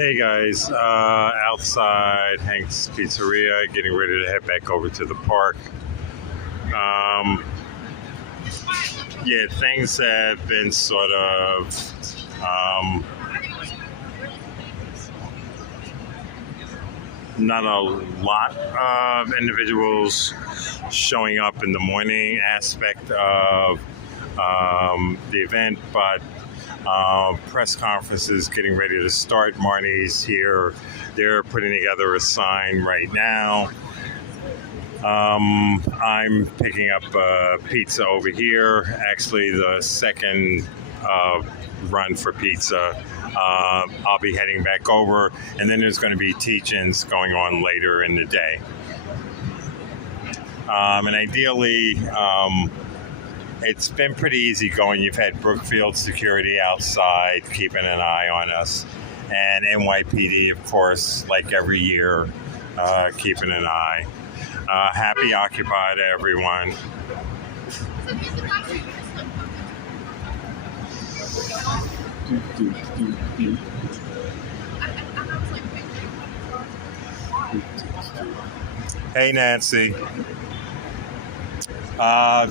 Hey guys, outside Hank's Pizzeria, getting ready to head back over to the park. Yeah, things have been sort of not a lot of individuals showing up in the morning aspect of the event, but press conferences getting ready to start. Marnie's here. They're putting together a sign right now. I'm picking up pizza over here. Actually, the second run for pizza. I'll be heading back over, and then there's going to be teach-ins going on later in the day. And ideally, it's been pretty easy going. You've had Brookfield security outside keeping an eye on us, and NYPD, of course, like every year, keeping an eye. Happy Occupy to everyone. Hey, Nancy.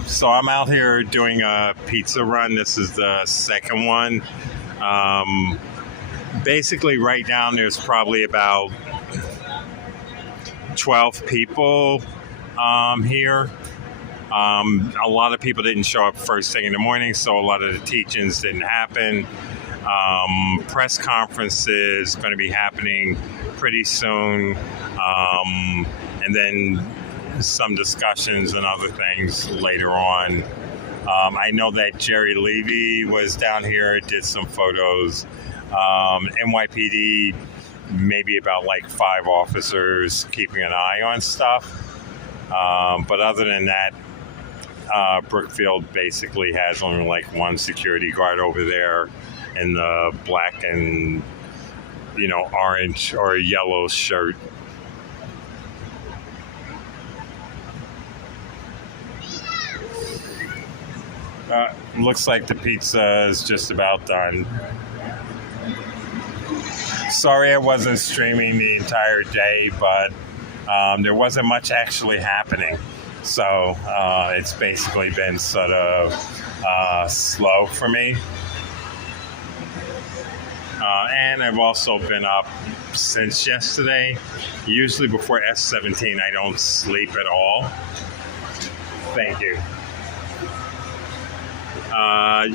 So I'm out here doing a pizza run. This is the second one. Basically, right now, there's probably about 12 people here. A lot of people didn't show up first thing in the morning, so a lot of the teach-ins didn't happen. Press conferences going to be happening pretty soon, and then some discussions and other things later on. I know that Jerry Levy was down here, did some photos. NYPD, maybe about like 5 officers keeping an eye on stuff. But other than that, Brookfield basically has only like one security guard over there in the black and, orange or yellow shirt. Looks like the pizza is just about done. Sorry I wasn't streaming the entire day, but there wasn't much actually happening. So it's basically been sort of slow for me. And I've also been up since yesterday. Usually before S17, I don't sleep at all. Thank you.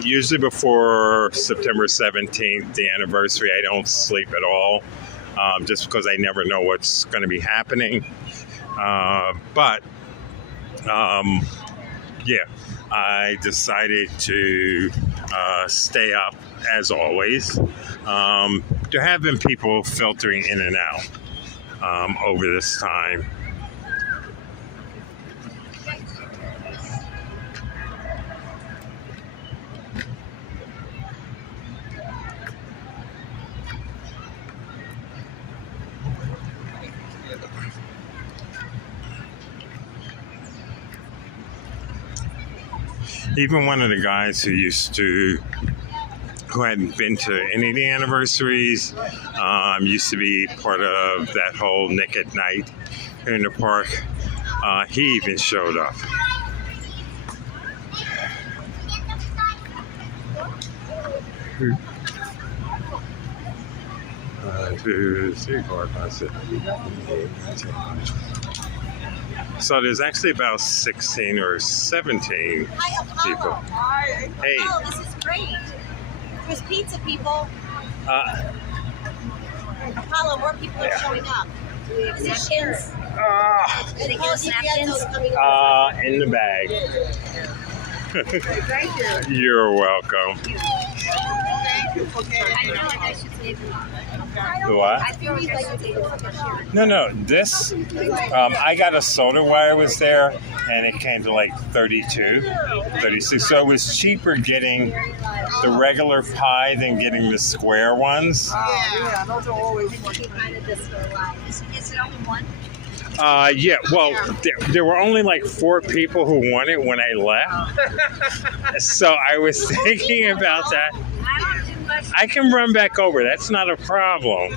Usually before September 17th, the anniversary, I don't sleep at all, just because I never know what's going to be happening. But I decided to stay up, as always. There have been people filtering in and out over this time. Even one of the guys who hadn't been to any of the anniversaries, used to be part of that whole Nick at Night here in the park. He even showed up. So there's actually about 16 or 17 people. Hi, hey. Oh, this is great. There's pizza, people. Apollo, more people are showing up. Napkins? Did they get napkins? In the bag. Thank you. You're welcome. Thank you. Okay. I feel like I should save them. What? I feel like I should save them. No, this, I got a soda while I was there, and it came to like 32, 36. So it was cheaper getting the regular pie than getting the square ones. Yeah, those are always Is it only one? Yeah, well, there were only like 4 people who won it when I left. So I was thinking about that. I don't do much I can run back over. That's not a problem.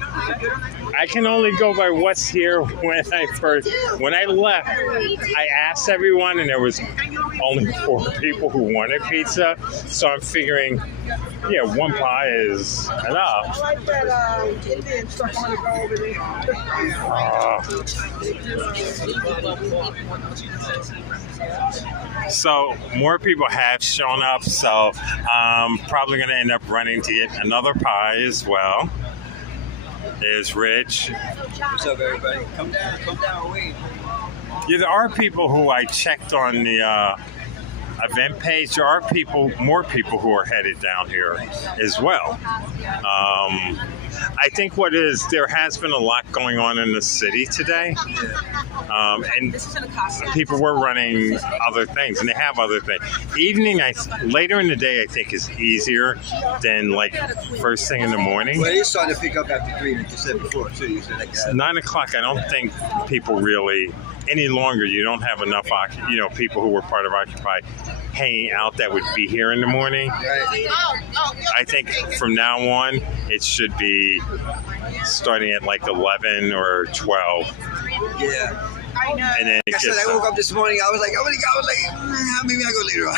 I can only go by what's here. When I left, I asked everyone, and there was only 4 people who wanted pizza. So I'm figuring, yeah, 1 pie is enough. I like that Indian stuff on the go over there. So more people have shown up, so I'm probably going to end up running to get another pie as well. There's Rich. What's up, everybody? Come down, wait. Yeah, there are people who I checked on the event page. There are more people who are headed down here as well. I think there has been a lot going on in the city today. And people were running other things, and they have other things. Later in the day, I think, is easier than like first thing in the morning. Well, it's starting to pick up after 3, like you said before, too. You said like that. 9 o'clock, I don't think people really any longer. You don't have enough, people who were part of Occupy hanging out that would be here in the morning. Right. I think from now on, it should be starting at like 11 or 12. Yeah. And then Like I said, I woke up this morning. I was like, maybe I go later on.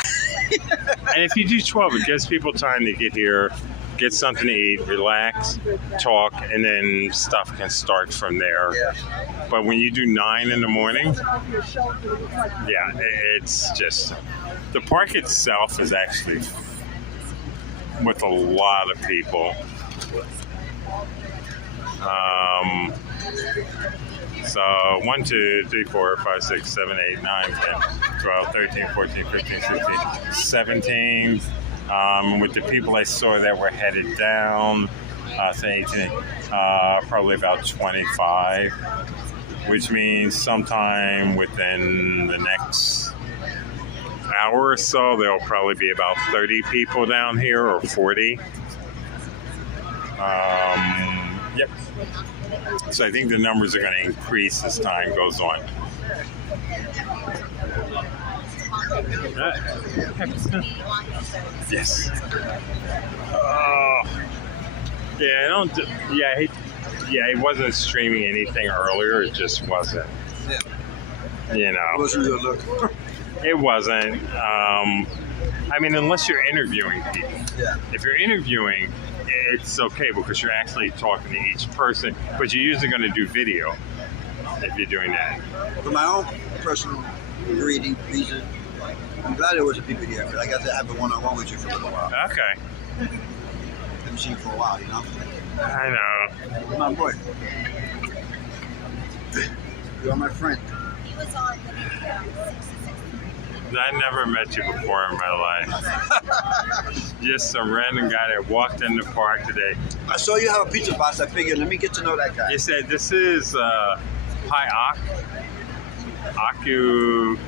And if you do 12, it gives people time to get here, get something to eat, relax, talk, and then stuff can start from there. Yeah. But when you do 9 in the morning, yeah, it's just, the park itself is actually with a lot of people. So 1, 2, 3, 4, 5, 6, 7, 8, 9, 10, 12, 13, 14, 15, 16, 17. With the people I saw that were headed down, say 18, probably about 25, which means sometime within the next hour or so, there'll probably be about 30 people down here, or 40. Yep. So I think the numbers are going to increase as time goes on. Yes. He wasn't streaming anything earlier. It just wasn't. Yeah. It wasn't good look. It wasn't. Unless you're interviewing people. Yeah. If you're interviewing, it's okay because you're actually talking to each person, but you're usually going to do video if you're doing that. For my own personal reason, I'm glad there was a people here, because I got to have a one-on-one with you for a little while. Okay. Haven't seen you for a while, you know? I know. You're my boy. You're my friend. I never met you before in my life. Just some random guy that walked in the park today. I saw you have a pizza box. I figured, let me get to know that guy. He said, this is Pi Acu.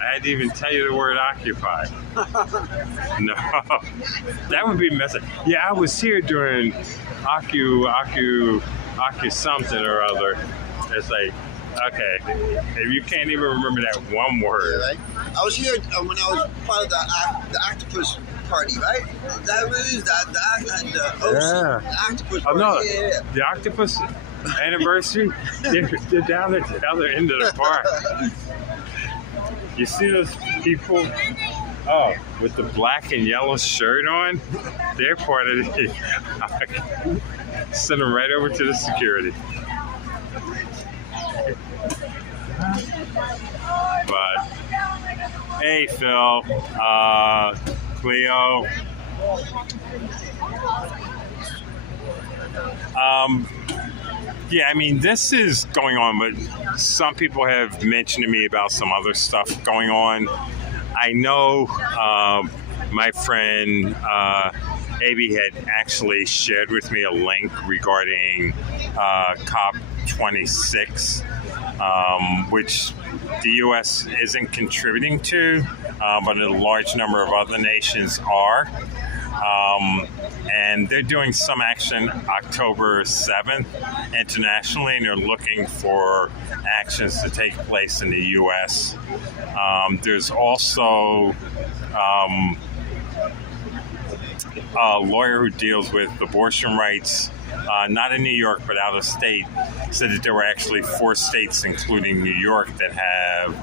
I had to even tell you the word occupy. No, that would be messy. Yeah, I was here during Acu something or other. It's like, okay, if you can't even remember that one word. Yeah, right? I was here when I was part of the octopus party, right? That really is the octopus party. Oh, no, Yeah. the octopus anniversary, they're down at the other end of the park. You see those people? Oh, with the black and yellow shirt on? They're part of the... Send them right over to the security. But, hey, Phil, Cleo. This is going on, but some people have mentioned to me about some other stuff going on. I know my friend AB had actually shared with me a link regarding COP26, which the U.S. isn't contributing to, but a large number of other nations are. And they're doing some action October 7th internationally, and they're looking for actions to take place in the U.S. a lawyer who deals with abortion rights, not in New York but out of state, said that there were actually 4 states, including New York, that have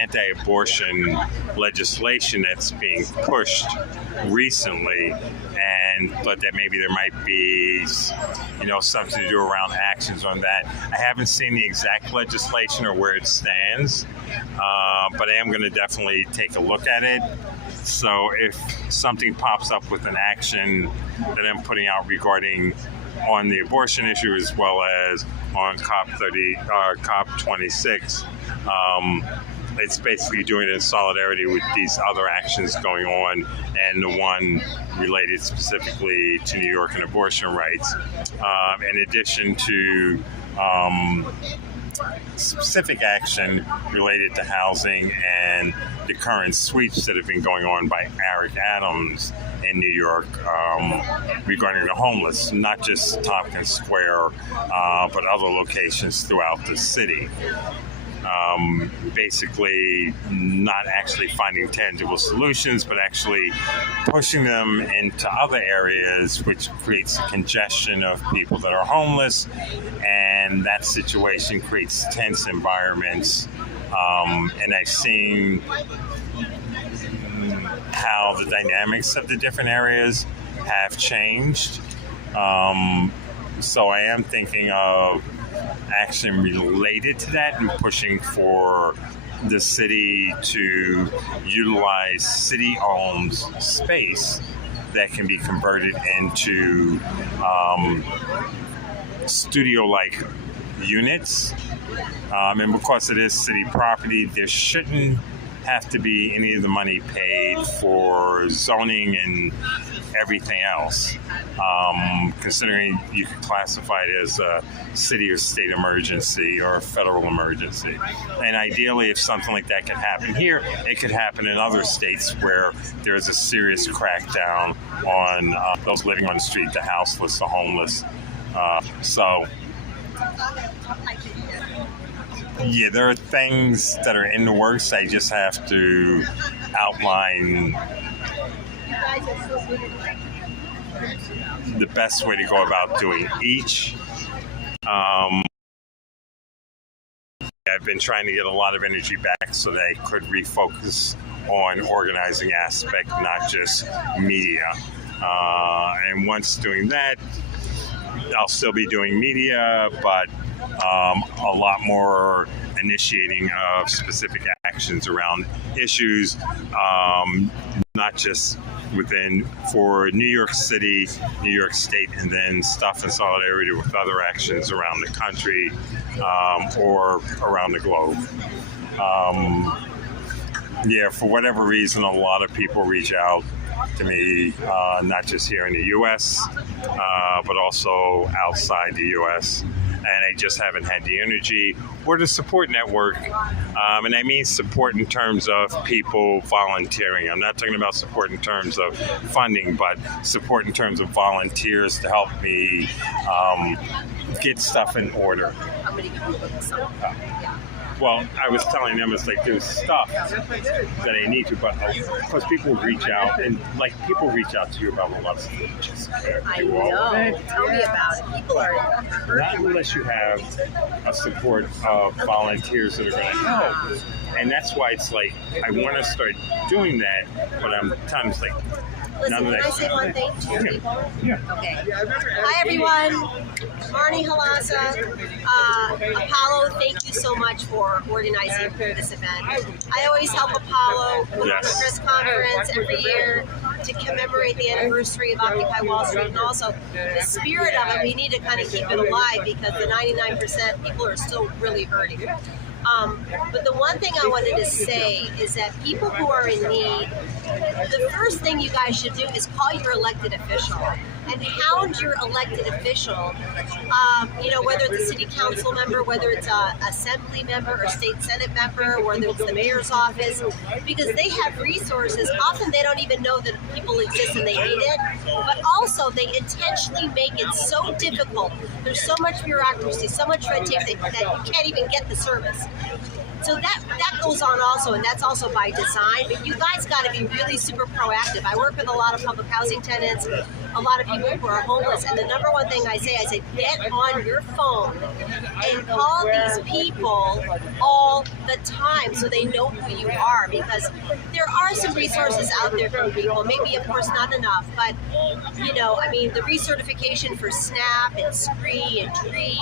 anti-abortion legislation that's being pushed recently, and thought that maybe there might be, something to do around actions on that. I haven't seen the exact legislation or where it stands, but I am going to definitely take a look at it. So if something pops up with an action that I'm putting out regarding on the abortion issue as well as on COP26, it's basically doing it in solidarity with these other actions going on, and the one related specifically to New York and abortion rights. In addition to specific action related to housing and the current sweeps that have been going on by Eric Adams in New York regarding the homeless, not just Tompkins Square, but other locations throughout the city. Basically not actually finding tangible solutions, but actually pushing them into other areas, which creates a congestion of people that are homeless, and that situation creates tense environments. And I've seen how the dynamics of the different areas have changed. So I am thinking of action related to that and pushing for the city to utilize city-owned space that can be converted into studio-like units. And because it is city property, there shouldn't have to be any of the money paid for zoning and everything else, considering you could classify it as a city or state emergency or a federal emergency. And ideally, if something like that could happen here, it could happen in other states where there's a serious crackdown on those living on the street, the houseless, the homeless. Yeah, there are things that are in the works. I just have to outline the best way to go about doing each. I've been trying to get a lot of energy back so that I could refocus on organizing aspect, not just media. And once doing that, I'll still be doing media, but a lot more initiating of specific actions around issues, not just for New York City, New York State, and then stuff in solidarity with other actions around the country or around the globe. For whatever reason, a lot of people reach out to me, not just here in the U.S., but also outside the U.S., and I just haven't had the energy or the support network. And I mean support in terms of people volunteering. I'm not talking about support in terms of funding, but support in terms of volunteers to help me get stuff in order. Well, I was telling them, it's like there's stuff that I need to, but because people reach out, and like people reach out to you about a lot of stuff. I know. Tell me about it. People are not unless you have a support of volunteers that are going to help. And that's why it's like I want to start doing that, but I'm kind of like, Listen, can I say one thing to people? Yeah. Okay. Hi, everyone. Marnie Halasa. Apollo, thank you so much for organizing this event. I always help Apollo put on a press conference every year to commemorate the anniversary of Occupy Wall Street, and also the spirit of it. We need to kind of keep it alive because the 99% people are still really hurting. But the one thing I wanted to say is that people who are in need, the first thing you guys should do is call your elected official and hound your elected official, whether it's a city council member, whether it's an assembly member or state senate member, whether it's the mayor's office, because they have resources. Often they don't even know that people exist and they need it, but also they intentionally make it so difficult. There's so much bureaucracy, so much red tape that you can't even get the service. So that goes on also, and that's also by design. But you guys got to be really super proactive. I work with a lot of public housing tenants, a lot of people who are homeless, and the number one thing I say, get on your phone and call these people all the time so they know who you are, because there are some resources out there for people. Maybe, of course, not enough, but you know, I mean, the recertification for SNAP and SCREE and TREE,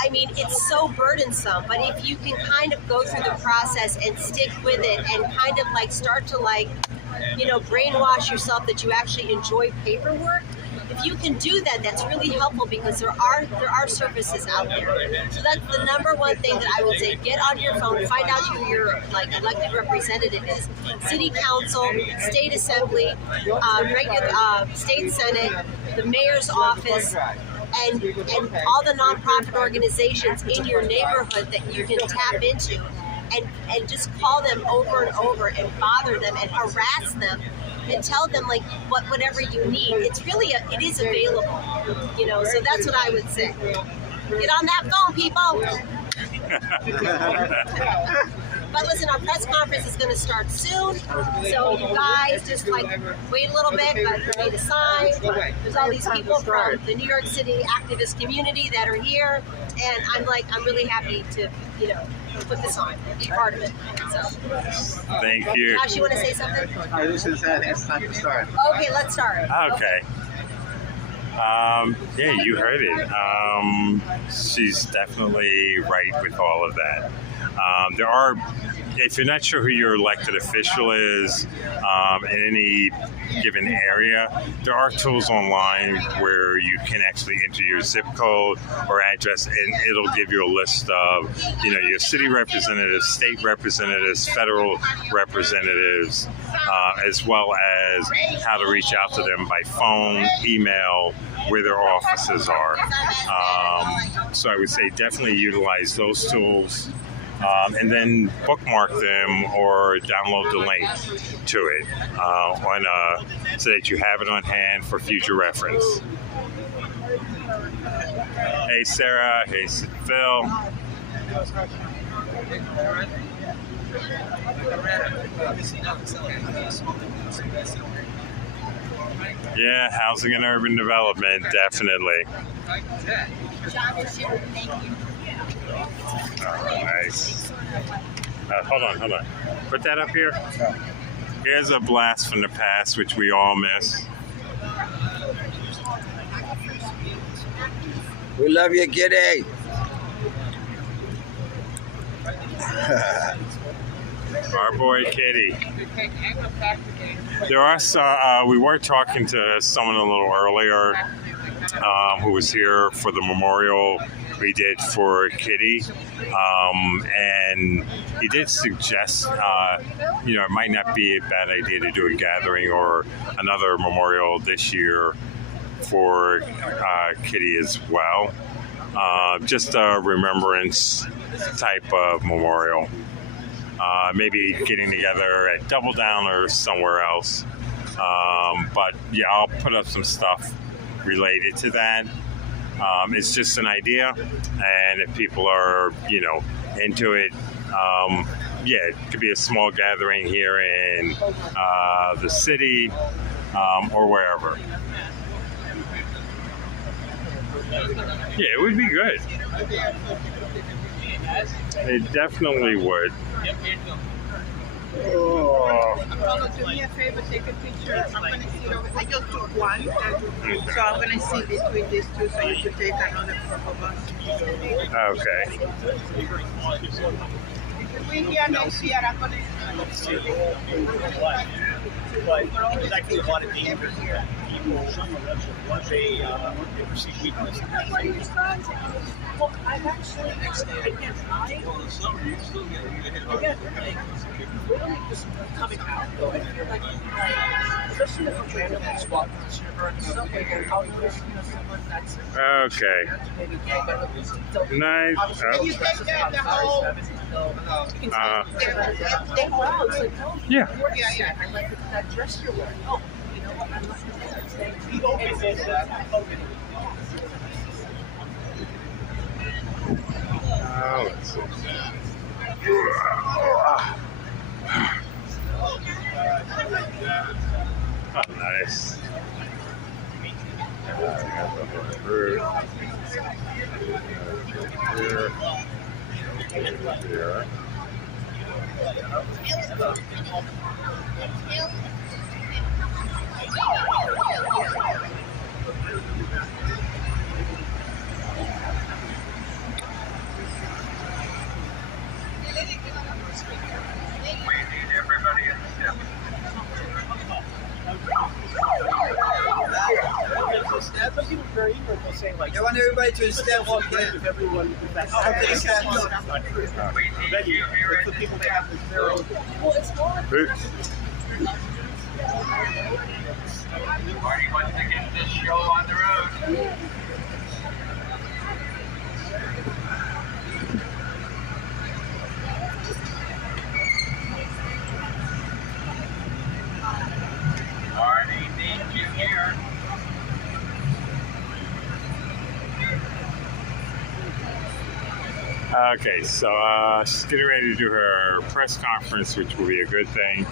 I mean, it's so burdensome. But if you can kind of go through the process and stick with it and kind of like start to like, you know, brainwash yourself that you actually enjoy paperwork, if you can do that, that's really helpful, because there are services out there. So that's the number one thing that I would say. Get on your phone, find out who your like elected representative is. City council, state assembly, state senate, the mayor's office, and all the nonprofit organizations in your neighborhood that you can tap into, and just call them over and over and bother them and harass them and tell them like whatever you need. It's really it is available, you know. So that's what I would say. Get on that phone, people. But listen, our press conference is going to start soon, so you guys just like wait a little bit, but ready to sign. There's all these people from the New York City activist community that are here, and I'm really happy to, you know, put this on, be part of it. So, thank you. Josh, you want to say something? I was just saying, I think it's time to start. Okay, let's start. Okay. Yeah, you heard it. She's definitely right with all of that. There are, if you're not sure who your elected official is in any given area, there are tools online where you can actually enter your zip code or address, and it'll give you a list of, you know, your city representatives, state representatives, federal representatives, as well as how to reach out to them by phone, email, where their offices are. So I would say definitely utilize those tools. And then bookmark them or download the link to it so that you have it on hand for future reference. Hey Sarah, hey Phil. Yeah, housing and urban development, definitely. Nice. Hold on. Put that up here. Here's a blast from the past, which we all miss. We love you, Kitty. Our boy Kitty. There are some, we were talking to someone a little earlier who was here for the memorial we did for Kitty, and he did suggest, you know, it might not be a bad idea to do a gathering or another memorial this year for Kitty as well. Just a remembrance type of memorial. Maybe getting together at Double Down or somewhere else. But yeah, I'll put up some stuff related to that. It's just an idea, and if people are, you know, into it, yeah, it could be a small gathering here in the city or wherever. Yeah, it would be good. It definitely would. Oh. Apollo, do me a favor, take a picture. I'm going to sit over. I just took one, so I'm going to sit between these two, so you should take another of us. Okay. We here next year, I'm going But there's actually a lot of dangers here. People they perceive weakness. Well, I'm actually, again, literally just coming out, especially if I'm random squat or something, or how you someone that's Okay. maybe gay, Nice. Oh. Yeah. I like that dress you're wearing. Oh, you know what? I like that. Oh, let's see. Oh, nice. Fruit. Here. We need everybody in the step. Some people are very eager to say like, I want everybody to step well, up great again. if everyone if that's Okay, step up. that's not true. Then you for people to have this zero. Fruit. Marty wants to get this show on the road. Marty needs you here. Okay, so she's getting ready to do her press conference, which will be a good thing.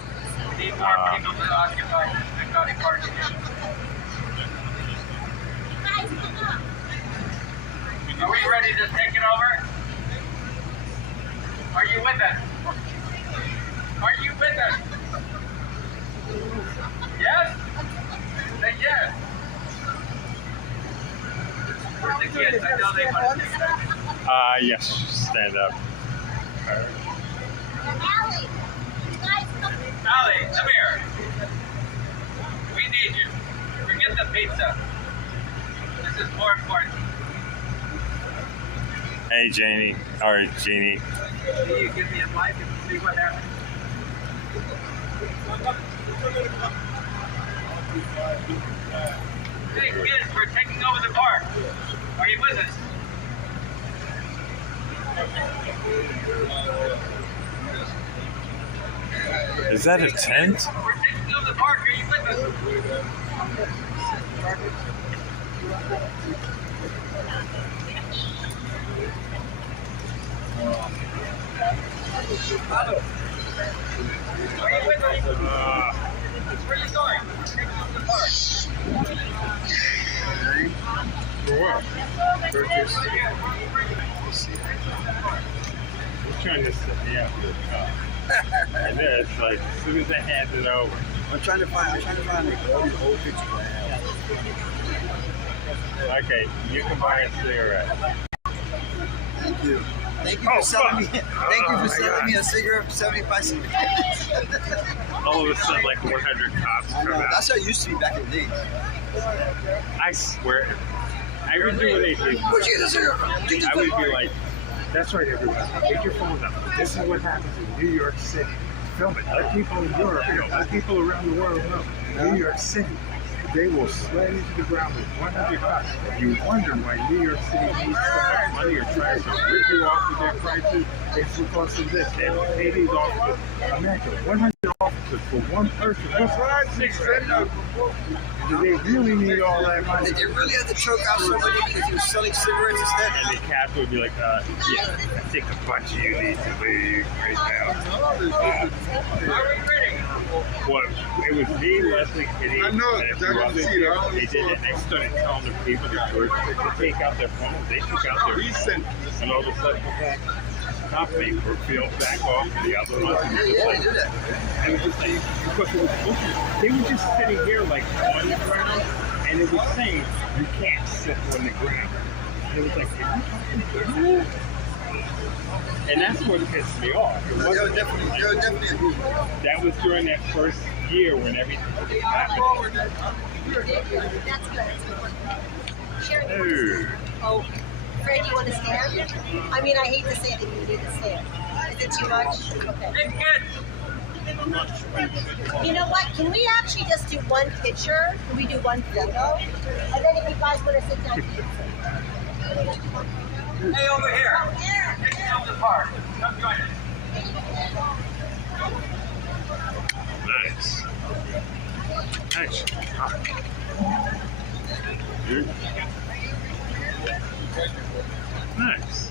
We need more people to occupy the county park again. Are we ready to take it over? Are you with us? Are you with us? Yes? Say yes. Where's the kids? I know they want to take that. Yes, stand up. Allie, come here. We need you. Forget the pizza. This is more important. Hey, Janie. Or Jeannie. You give me a mic and see what happens. Hey kids, we're taking over the park. Are you with us? Is that a tent? We're taking over the park. Are you with us? Are you with us? Where are you going? We're taking over the park. For what? Purchase. I'm trying to set me up for the car. And then it's like, as soon as I hand it over. I'm trying to find the old picture. Okay, you can buy a cigarette. Thank you. Thank you for selling me. Thank you for selling me a cigarette for 75 cents. All of a sudden, like 100 cops I come know. out. That's how it used to be back in the day. I swear, I would do what they do. Where'd you get a cigarette from? I would be like, that's right, everybody. Get your phones up. This is what happens in New York City. Film it. Let people in Europe know. Let people around the world know. New York City. They will slam you to the ground with 100 cops. You wonder why New York City needs so much money or tries to rip you off with their prices. It's because of this. They will pay these officers. Imagine 100 officers for one person. That's right, do they really need all that money? They really had to choke out somebody because he was selling cigarettes instead. And the cop would be like, yeah, I think a bunch of you need to leave right now. Are we ready? Well, it was me, Leslie, Kitty, I know, and a I few can others. see it. I only They did it, and they started telling the people to take out their phones. They took out their Recent. and all of a sudden, cop paper peeled back off the other ones. And it was Yeah, like, they did that. and it was like, because it was bullshit. They were just sitting here like on the ground, and it was saying, you can't sit on the ground. And it was like, are you fucking kidding me? And that's what pissed me off. It They were wasn't definitely. that was during that first year when everything was happening. That's good. Sharon, you want to Dude. Oh, Fred, you want to stand? I mean, I hate to say that you need to stand. Is it too much? Okay. Hey kids. You know what? Can we actually just do one picture? Can we do one photo? And then if you guys want to sit down, you can sit. Hey, over here. Taking over the park. Come join us. Nice. Nice. Dude. Nice.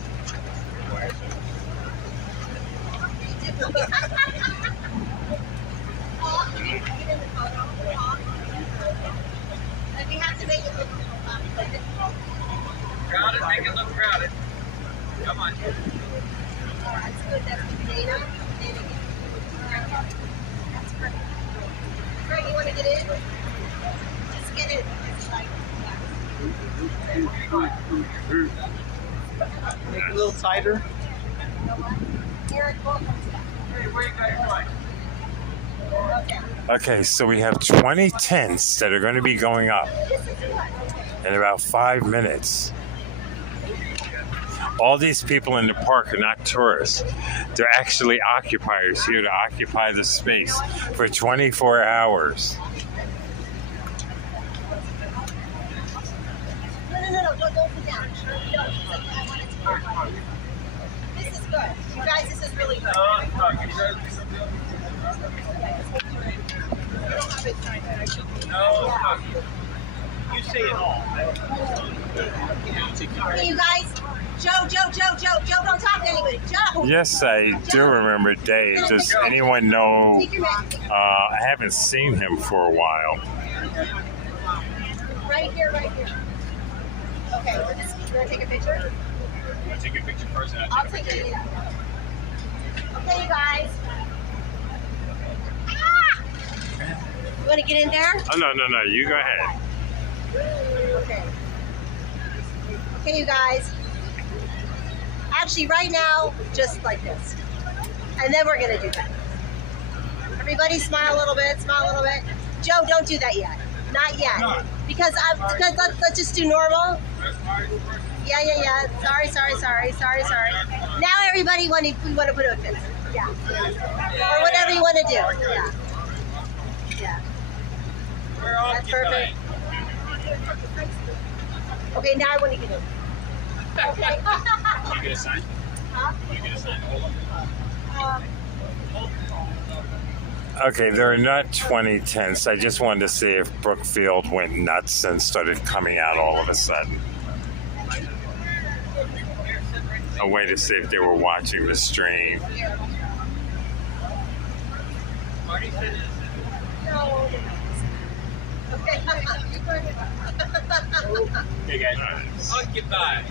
it. It's like, Make it a little tighter. Eric, welcome. Hey, where you guys going? Okay, so we have 20 tents that are going to be going up in about 5 minutes. All these people in the park are not tourists. They're actually occupiers here to occupy the space for 24 hours. No, don't put down. No, I want it to come. This is good. You guys, this is really good. You say it all. Okay, you guys. Joe, don't talk to anybody. Joe! Yes, I do remember Dave. Does anyone know? Take your mask. I haven't seen him for a while. Right here. Okay, we're just gonna take a picture. Want to take a picture first? And I'll take it, yeah. Okay, you guys. Ah! You wanna get in there? Oh, no. You go ahead. Okay. Okay, you guys. Actually, right now, just like this. And then we're gonna do that. Everybody smile a little bit, Joe, don't do that yet. Not yet. Because let's just do normal. Yeah. Sorry. Now everybody we want to put a fist. Yeah. Or whatever you want to do. Yeah. That's perfect. Okay, now I want to get in. Okay. You get a sign? Huh? You get a sign? Hold on. Okay, there are not 20 tents. I just wanted to see if Brookfield went nuts and started coming out all of a sudden. A way to see if they were watching the stream. No. Okay. Hey guys. Occupy.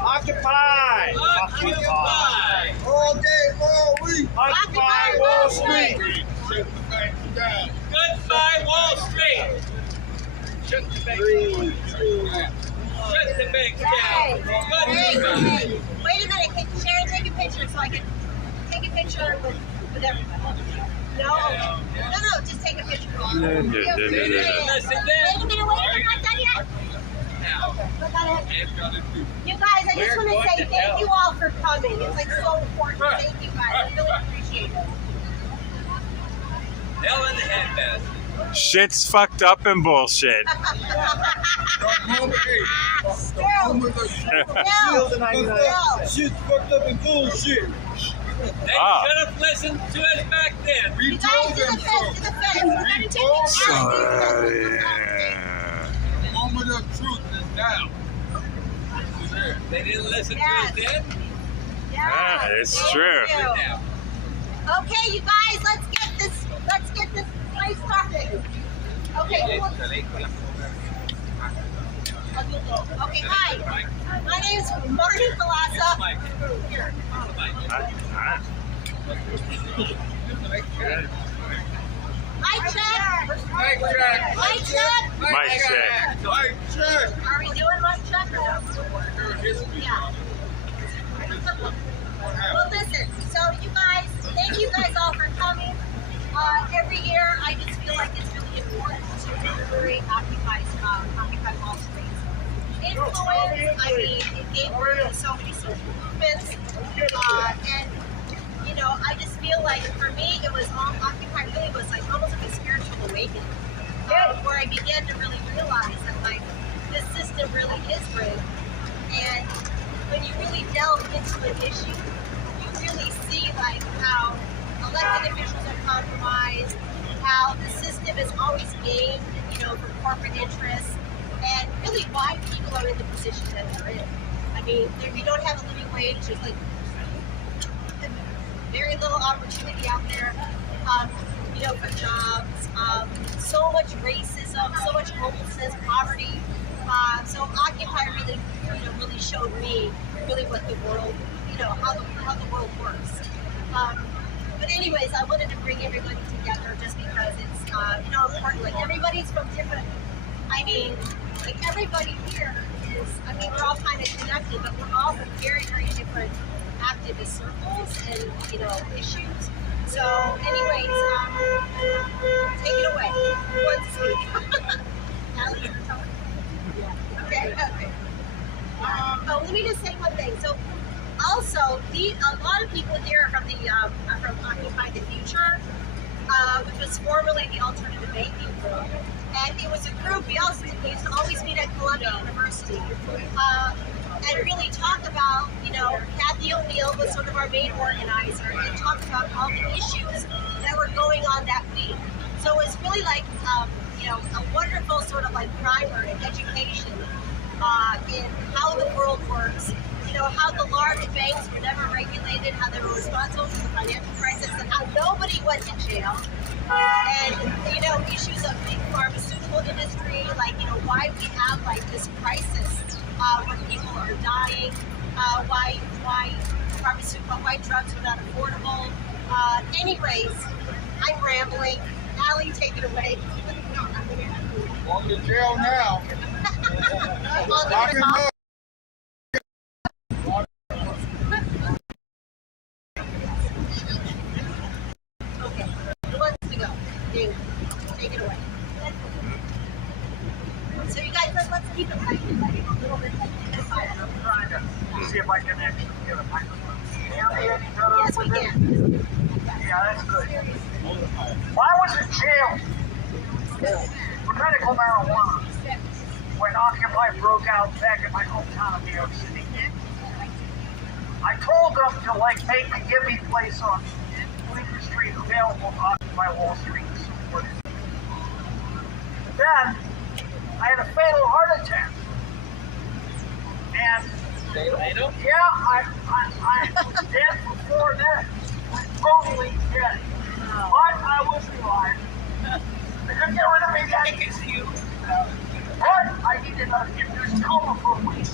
Occupy. All day, all week. Occupy Wall Street. Goodbye, Wall Street. Shut the bank down. Shut the bank down. Hey. Goodbye. Wait a minute. Can Sharon take a picture so I can take a picture with everybody? No, just take a picture. Wait a minute, Listen then. I'm not done yet. Now. You guys, I just want to say thank you all for coming. It's like so important. Thank you guys. I really appreciate it. Hell in the handbasket. Shit's fucked up and bullshit. Shit's fucked up and bullshit. They Ah. should have listened to us back then. You guys, to the fence. We're going to take The moment of truth is now. They didn't listen to us then? Ah, it's true. Now. Okay, you guys, let's get this place started. Okay, okay, hi. My name is Marty Palazza. Here. Mic check. Are we doing mic check? Yeah. Well, listen. So, you guys, thank you guys all for coming. Every year, I just feel like it's really important to commemorate Occupy Wall Street. Influence, I mean, it gave birth to so many social movements, and you know, I just feel like for me, it was Occupy really was like almost like a spiritual awakening, where I began to really realize that like this system really is rigged, and when you really delve into an issue, you really see like how elected officials are compromised, how the system is always gained, you know, for corporate interests, and really why people are in the position that they're in. I mean, we don't have a living wage. There's like very little opportunity out there, you know, for jobs. So much racism, so much homelessness, poverty. So Occupy really, you know, really showed me really what the world, you know, how the world works. But anyways, I wanted to bring everybody mean, like everybody here is, I mean, we're all kind of connected, but we're all from very, very different activist circles and, you know, issues. So, anyways, take it away. Who wants to speak? Allie, you're talking? Yeah. Okay, okay. But let me just say one thing. So, also, a lot of people here are from the from Occupy the Future, which was formerly the Alternative Banking Group, and it was a group we used to always meet at Columbia University, and really talk about, you know, Kathy O'Neill was sort of our main organizer, and talk about all the issues that were going on that week. So it was really like, you know, a wonderful sort of like primer and education in how the world works. You know, how the large banks were never regulated, how they were responsible for the financial crisis, and how nobody went to jail. And, you know, issues of the pharmaceutical industry, like, you know, why we have, like, this crisis when people are dying, why drugs are not affordable. Anyways, I'm rambling. Allie, take it away. Welcome to jail now. Locking up. Okay, who wants to go? Dana, take it away. So you guys, let's keep it like a little bit like inside. I'm trying to see if I can actually get a microphone. Yes, we can. Yeah, that's good. When I was in jail for medical marijuana, when Occupy broke out back in my hometown of New York City, I told them to like make a gimme place on Bleecker Street available to Occupy Wall Street and support it. Then I had a fatal heart attack. And yeah, I was dead before that. Totally dead. But I was alive. They couldn't get rid of me then. But I needed a induced coma for a week.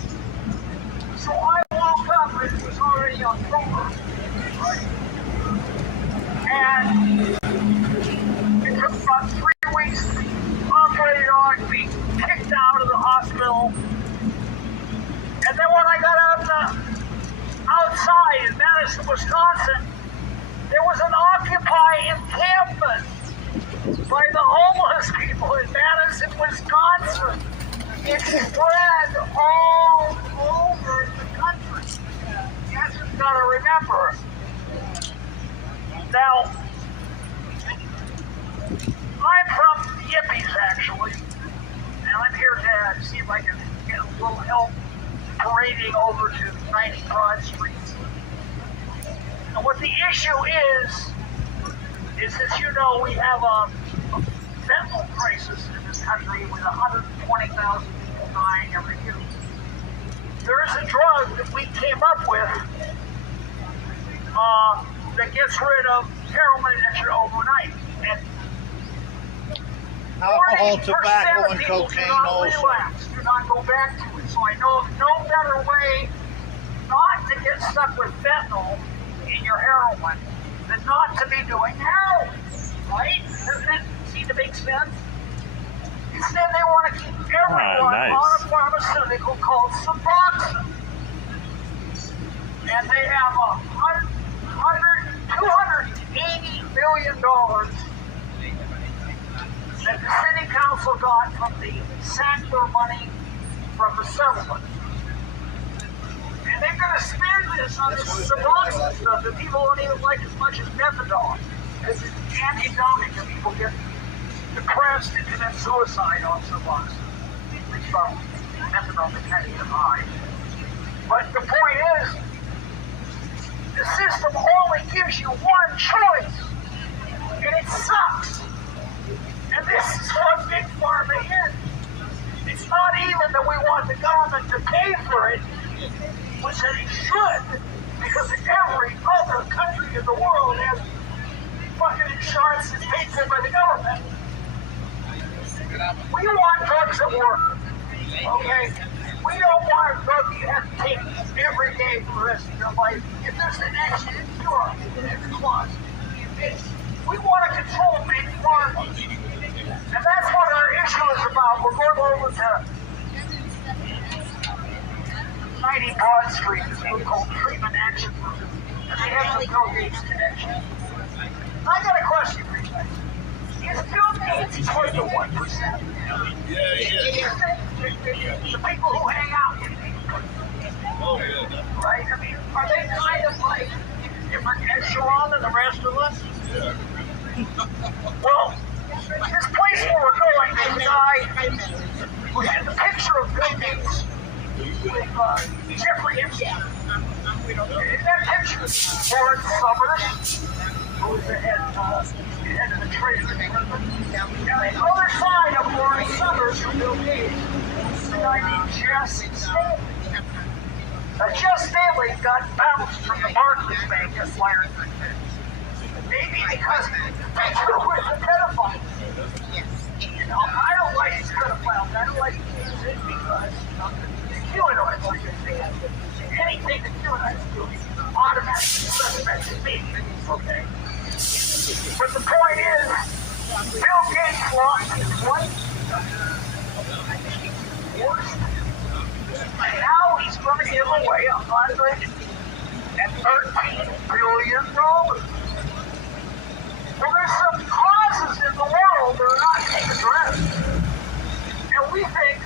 So I woke up and it was already October. Right? And it took about 3 weeks to be operated on, to be kicked out of the hospital. And then when I got outside in Madison, Wisconsin, there was an Occupy encampment by the homeless people in Madison, Wisconsin. It spread all over the country. You guys just gotta remember. Now, I'm from the Yippies, actually, and I'm here to see if I can get a little help parading over to 90 Broad Street. And what the issue is as you know, we have a fentanyl crisis in this country with 120,000 people dying every year. There is a drug that we came up with that gets rid of heroin addiction overnight. And Alcohol, 40% tobacco, of and people cocaine do not also. relapse, do not go back to it. So I know of no better way not to get stuck with fentanyl in your heroin than not to be doing heroin, right? Doesn't it seem to make sense? Instead, they want to keep everyone nice. on a pharmaceutical called Suboxone. And they have $280 million that the city council got from the Sackler money from the settlement. And they're going to spend this on this Suboxone stuff that people don't even like as much as methadone. This is anhedonic and people get depressed and commit suicide on Suboxone. At least from methadone, they can't even high. But the point is, the system only gives you one choice, and it sucks. And this is what Big Pharma is. It's not even that we want the government to pay for it, which it should, because every other country in the world has fucking insurance that's paid for by the government. We want drugs that work, okay? We don't want a drug you have to take every day for the rest of your life. If there's an extra cure in every clause, we want to control Big Pharma. And that's what our issue is about. We're going over to Broad Street, this group called Treatment Action Group. And they have some Bill Gates connections. I got a question for you guys. Is Bill Gates part of the 1%? Yeah, The people who hang out with him. Oh, yeah. Right? I mean, are they kind of like different echelon than the rest of us? Well, this place where we're going, there's a guy who's in the picture of Bill Gates with Jeffrey Epstein. In that picture, Warren Summers, who's the head of the Treasury Department. And the other side of Warren Summers from Bill Gates is a guy named Jeff Stanley. Jeff Stanley got bounced from the Barclays Bank as Larry. Maybe because they knew he was a pedophile. You know, I don't like these pedophiles. I don't like these kids because humanoids are just anything that humanoids do is automatically suspect to me. Okay? But the point is, Bill Gates lost his wife. And now he's going to give away $113 billion. Well, there's some causes in the world that are not being addressed. And we think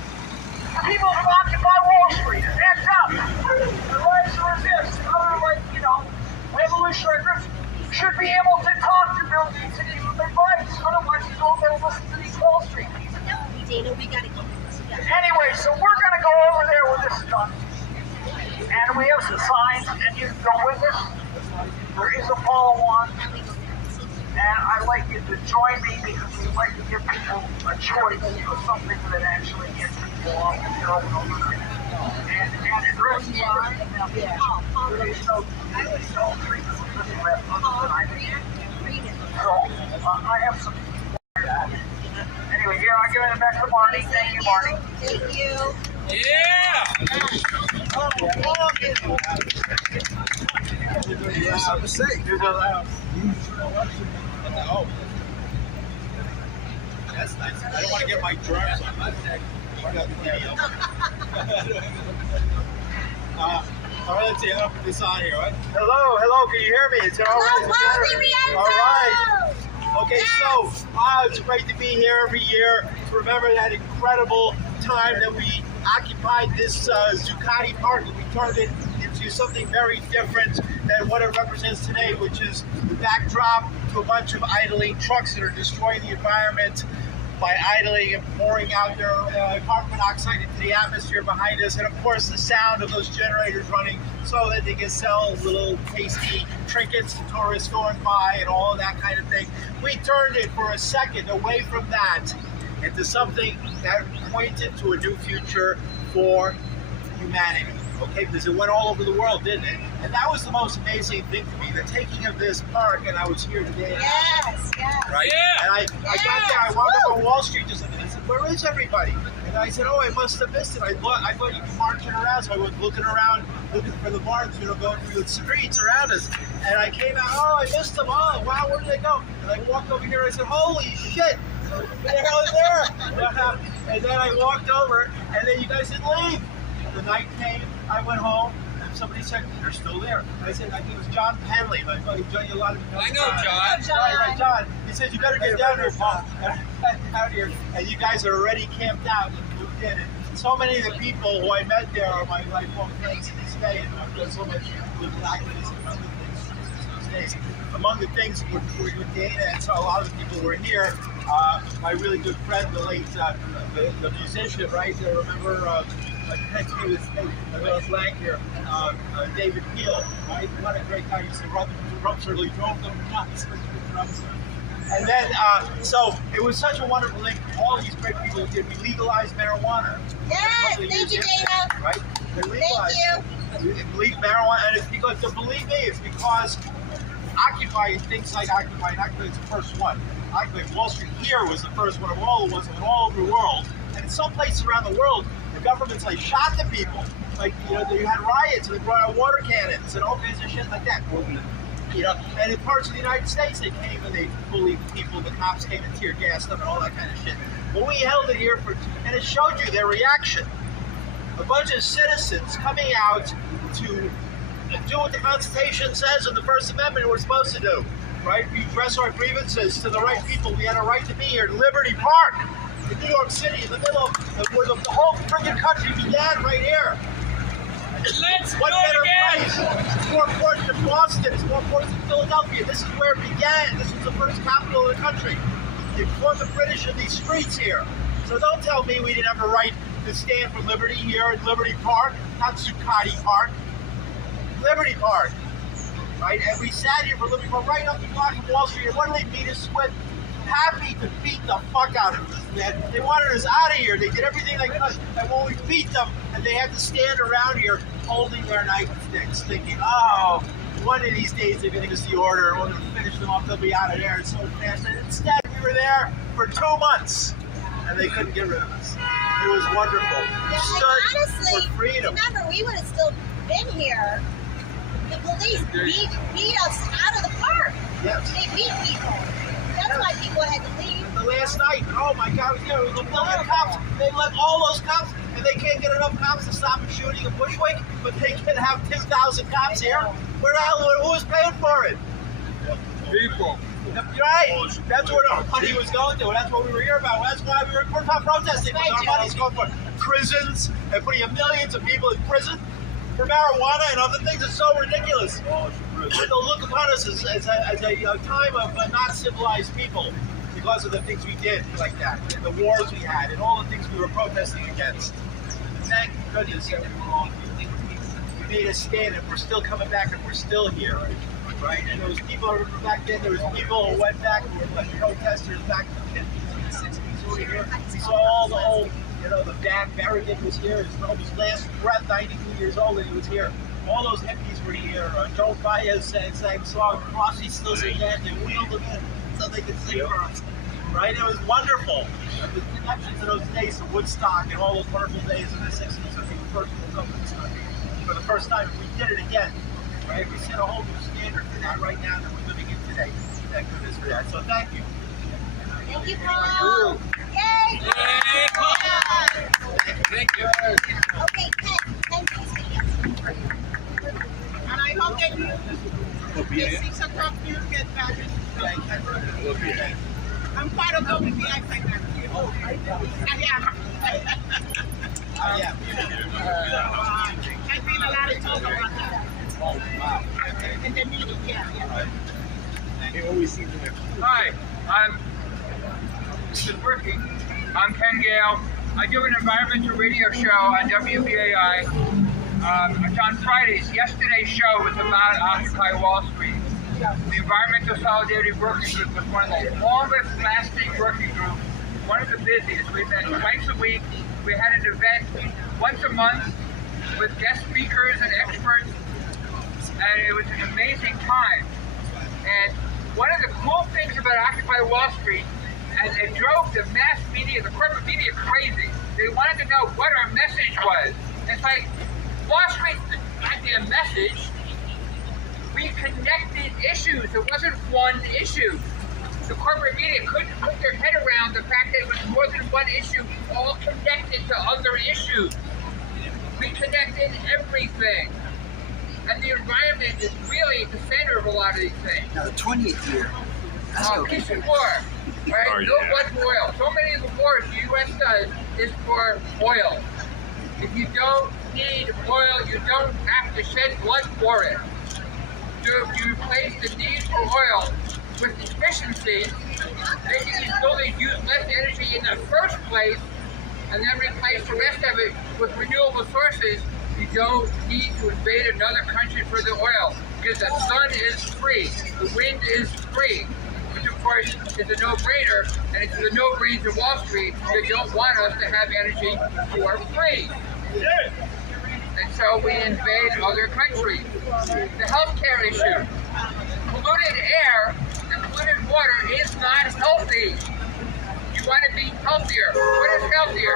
the people who occupy Wall Street, act up, the rise to resist, other like, revolutionary groups, should be able to talk to Bill Gates and give him advice. Otherwise, he's all going to listen to these Wall Street people. Dana, we gotta go. Anyway, so we're going to go over there with this stuff. And we have some signs, and you can go with us. There is a follow-on. And I'd like you to join me because we'd like to give people a choice of something that actually gets people off the road overnight. And address signs. There is no treatment for this rest tonight. So, I have some. Anyway, here, I'll give it back to Marty. Thank you, Marty. Thank you. Yeah! You have something to say. That's nice. I don't want to get my germs on my neck. All right, let's see. I'll put this on here, right? Hello, can you hear me? It's all right. All right. Okay, so it's great to be here every year to remember that incredible time that we occupied this Zuccotti Park, and we turned it into something very different than what it represents today, which is the backdrop to a bunch of idling trucks that are destroying the environment by idling and pouring out their carbon monoxide into the atmosphere behind us, and of course the sound of those generators running so that they can sell little tasty trinkets to tourists going by and all of that kind of thing. We turned it for a second away from that into something that pointed to a new future for humanity. Okay, because it went all over the world, didn't it? And that was the most amazing thing to me, the taking of this park, and I was here today. Yes. Right? Yeah. And I got there, I wound up on Wall Street just and I said, where is everybody? And I said, oh, I must have missed it. I thought you were marching around, so I was looking around, looking for the barns, going through the streets around us. And I came out, oh, I missed them. Oh, wow, where did they go? And I walked over here, I said, holy shit, the hell is there? And then I walked over, and then you guys didn't leave. The night came, I went home, and somebody said, you're still there. I said, I think it was John Penley, my buddy, John, a lot of I know, John. Right, John. He said, you better get down here, Paul. Out here. And you guys are already camped out and moved in. And so many of the people who I met there are my lifelong friends to this day. And I've done so much political activism and other things these days. Among the things we're with Dana, and so a lot of the people were here. My really good friend, the late the musician, right? Remember next to me was Lang here, David Peel, right? What a great guy. He used to really drove them nuts with drums. And then, so it was such a wonderful thing. All these great people did. We legalized marijuana. Yes, thank you, Dana. Right? They legalized marijuana, and it's because, believe me, it's because Occupy, things like Occupy, and Occupy is the first one. Occupy Wall Street here was the first one of all the ones that went all over the world. And in some places around the world, the governments shot the people. You had riots and they brought out water cannons and all kinds of shit like that. And in parts of the United States, they came and they bullied people. The cops came and tear gassed them and all that kind of shit. But we held it here and it showed you their reaction. a bunch of citizens coming out to do what the Constitution says in the First Amendment we're supposed to do, right? We address our grievances to the right people. We had a right to be here. Liberty Park in New York City, in the middle of where the whole friggin' country began, right here. Let's What do it better again! place? It's more important than Boston. It's more important than Philadelphia. This is where it began. This was the first capital of the country. They fought the British in these streets here. So don't tell me we didn't have a right to stand for liberty here in Liberty Park, not Zuccotti Park. Liberty Park, right? And we sat here for Liberty Park right up the block of Wall Street. And what did they beat us with? Happy to beat the fuck out of us, man. They wanted us out of here. They did everything they could. And when we beat them, and they had to stand around here holding their nightsticks, thinking, oh, one of these days they're going to give us the order, and we're going to finish them up, they'll be out of there so fast. And instead, we were there for 2 months, and they couldn't get rid of us. It was wonderful. We stood honestly, for freedom. remember, we would have still been here. The police beat us out of the park. Yes. They beat people. That's why people had to leave. The last night, oh my God, it was a million cops. They let all those cops, and they can't get enough cops to stop a shooting in Bushwick, but they can have 10,000 cops here. Where the hell, who was paying for it? People. Right. That's where the money was going to. That's what we were here about. That's why we're not protesting. Because our money's going for prisons and putting millions of people in prison for marijuana and other things. It's so ridiculous. They'll look upon us as a time of not civilized people because of the things we did like that, and the wars we had, and all the things we were protesting against. Thank goodness we made a stand, and we're still coming back, and we're still here. Right, and there was people back then. There was people who went back, who were like protesters back in the 50s and 60s who were here. We saw all the old, the Dan Berrigan was here. His last breath, 92 years old, and he was here. All those hippies were here. Joe Baez sang song. Crosby still sang that. They wheeled them in so they could sing for us. Right, it was wonderful. The connection to those days of Woodstock and all those wonderful days in the 60s. I think the first woke up in this country for the first time. We did it again. Right, we set a whole new standard for that right now that we're living in today. Thank goodness for that. So thank you. Thank you, Paul. Yay! Thank you. Okay, Ken, please. And I hope that you, at 6 o'clock, you get back. I'm part of WPI. Oh, I am. I've been a lot of talk about that. Oh, wow. In the meeting, yeah. Hi, this is working. I'm Ken Gale. I do an environmental radio show on WBAI. It's on Fridays. Yesterday's show was about Occupy Wall Street. The Environmental Solidarity Working Group was one of the longest lasting working groups, one of the busiest. We met twice a week. We had an event once a month with guest speakers and experts, and it was an amazing time. And one of the cool things about Occupy Wall Street, and it drove the mass media, the corporate media crazy. They wanted to know what our message was. It's like, Wall Street's the goddamn message. We connected issues. It wasn't one issue. The corporate media couldn't put their head around the fact that it was more than one issue, all connected to other issues. We connected everything. And the environment is really at the center of a lot of these things. Now, the 20th year. That's no Peace and war, right? Oh, No yeah. blood for oil. So many of the wars the U.S. does is for oil. If you don't need oil, you don't have to shed blood for it. So if you replace the need for oil with efficiency, making these buildings use less energy in the first place, and then replace the rest of it with renewable sources, you don't need to invade another country for the oil, because the sun is free, the wind is free, which of course is a no-brainer, and it's the no-brainer to Wall Street. They don't want us to have energy for free. And so we invade other countries. The healthcare issue. Polluted air and polluted water is not healthy. You want to be healthier. What is healthier?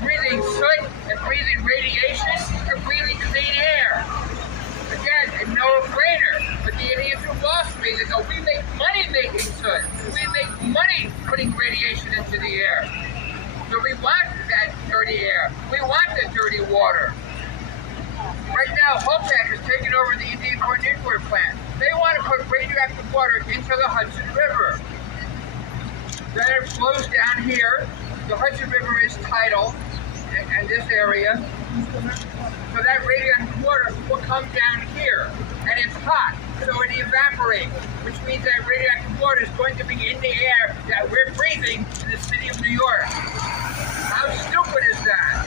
Breathing soot and breathing radiation or breathing clean air? Again, a no-brainer. But the idiots from Wall Street, they go, we make money making soot. We make money putting radiation into the air. So we want that dirty air. We want the dirty water. Right now, Holtec is taking over the Indian Point nuclear plant. They want to put radioactive water into the Hudson River. Then it flows down here. The Hudson River is tidal, and this area. So that radioactive water will come down here, and it's hot, so it evaporates, which means that radioactive water is going to be in the air that we're breathing in the city of New York. How stupid is that?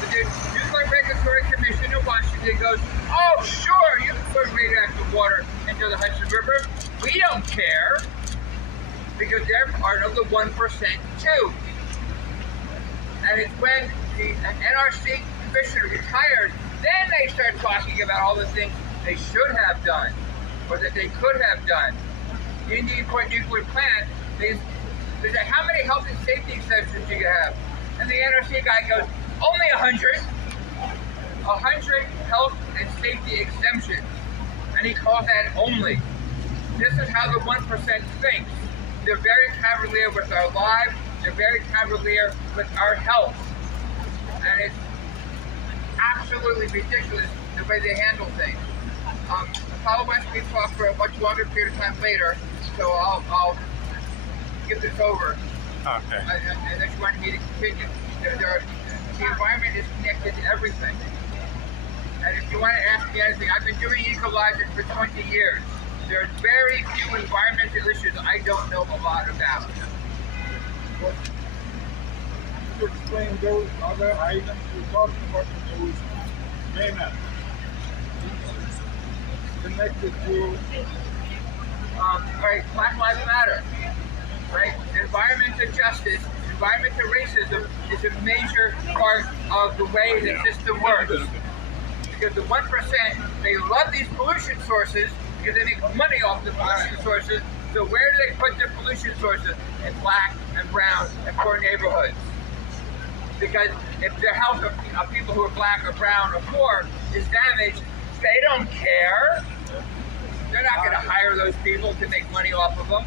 The Nuclear Regulatory Commission in Washington goes, oh, sure, you can put radioactive water into the Hudson River. We don't care, because they're part of the 1% too. And it's when the NRC commissioner retires, then they start talking about all the things they should have done, or that they could have done. The Indian Point nuclear plant, they say, how many health and safety exemptions do you have? And the NRC guy goes, only 100. 100 health and safety exemptions. And he calls that only. This is how the 1% thinks. They're very cavalier with our lives. They're very cavalier with our health. And it's absolutely ridiculous the way they handle things. Apollo wants me to talk for a much longer period of time later, so I'll give this over. Okay. Unless you want me to continue. The environment is connected to everything. And if you want to ask me anything, I've been doing ecologically for 20 years. There's very few environmental issues I don't know a lot about. To explain those other items we're talking about, those payments connected to Right, Black Lives Matter, right? Environmental justice, environmental racism is a major part of the way the system works. Because the 1%, they love these pollution sources because they make money off the pollution sources. So where do they put their pollution sources? In black and brown and poor neighborhoods. Because if the health of people who are black or brown or poor is damaged, they don't care. They're not going to hire those people to make money off of them.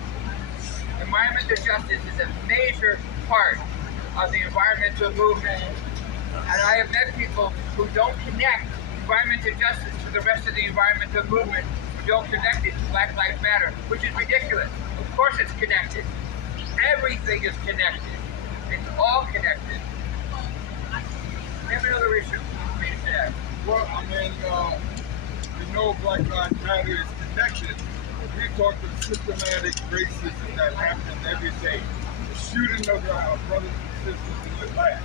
Environmental justice is a major part of the environmental movement. And I have met people who don't connect environmental justice to the rest of the environmental movement, who don't connect it to Black Lives Matter, which is ridiculous. Of course it's connected. Everything is connected. It's all connected. We have another issue. well, I mean, we know Black Lives Matter is connected. We talk about systematic racism that happens every day. The shooting of our brothers and sisters in the lab.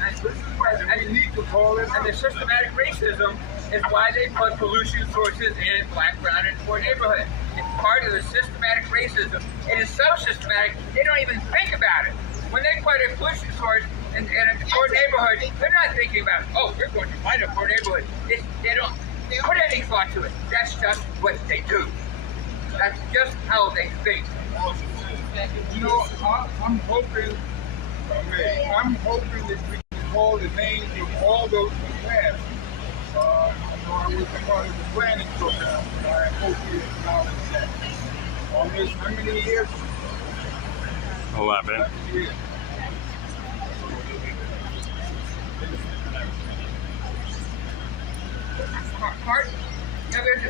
And this is why We need to call it and the systematic racism is why they put pollution sources in black, brown, and poor neighborhoods. It's part of the systematic racism. It is so systematic, they don't even think about it. When they put a pollution source in a poor neighborhood, they're not thinking about, oh, we're going to find a poor neighborhood. They don't put any thought to it. That's just what they do. That's just how they think. You know, I'm hoping that we can call the names of all those who passed. I was a part of the planning program, but I hope you acknowledge that. On this, how many years? 11. Years.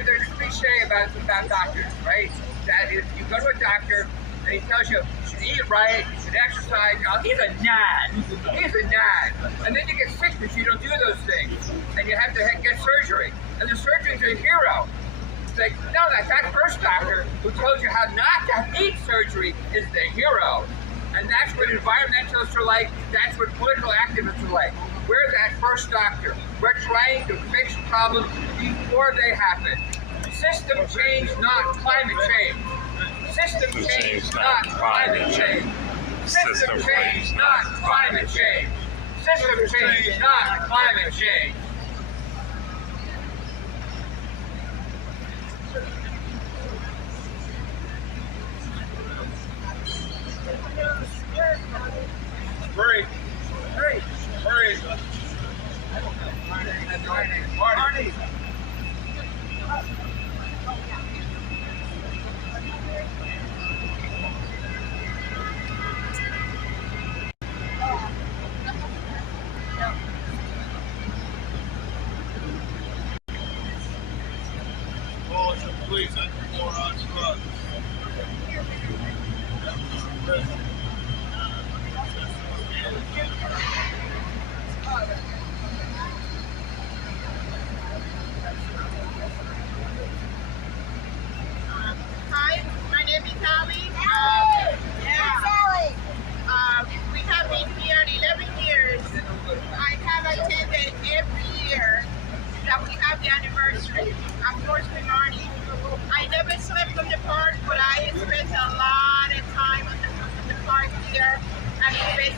There's a cliche about doctors, right? That if you go to a doctor and he tells you you should eat right, you should exercise, he's a nod. He's a nod. And then you get sick because you don't do those things. And you have to get surgery. And the surgeon's a hero. It's like, no, that first doctor who tells you how not to need surgery is the hero. And that's what environmentalists are like. That's what political activists are like. We're that first doctor. We're trying to fix problems before they happen. System change, not climate change. System change, not climate change. System change, not climate change. System change, not climate change. Great. Great. Great. Marty.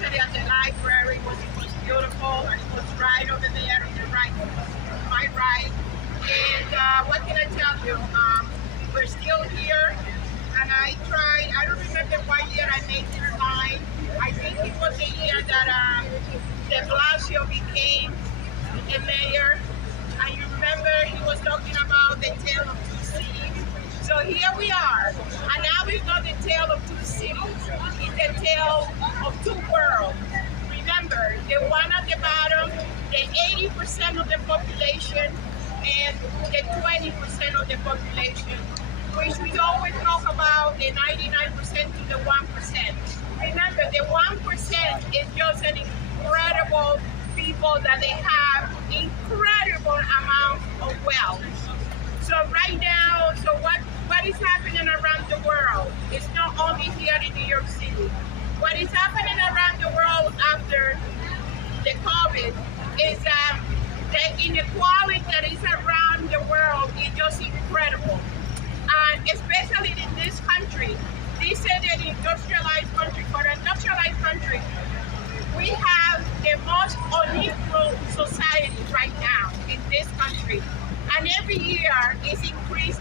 yesterday at the library. It was beautiful. It was right over there on the right, my right. And what can I tell you? We're still here, and I don't remember what year I made this line. I think it was the year that de Blasio became the mayor. And you remember he was talking about the tale of two cities. So here we are, and now it's not the tale of two cities. It's the tale of two worlds. Remember, the one at the bottom, the 80% of the population, and the 20% of the population, which we always talk about the 99% to the 1%. Remember, the 1% is just an incredible people that they have incredible amount of wealth. So right now, so what is happening around the world? It's not only here in New York City. What is happening around the world after the COVID is the inequality that is around the world is just incredible. And especially in this country, this is an industrialized country. For an industrialized country, we have the most unequal society right now in this country. And every year it's increased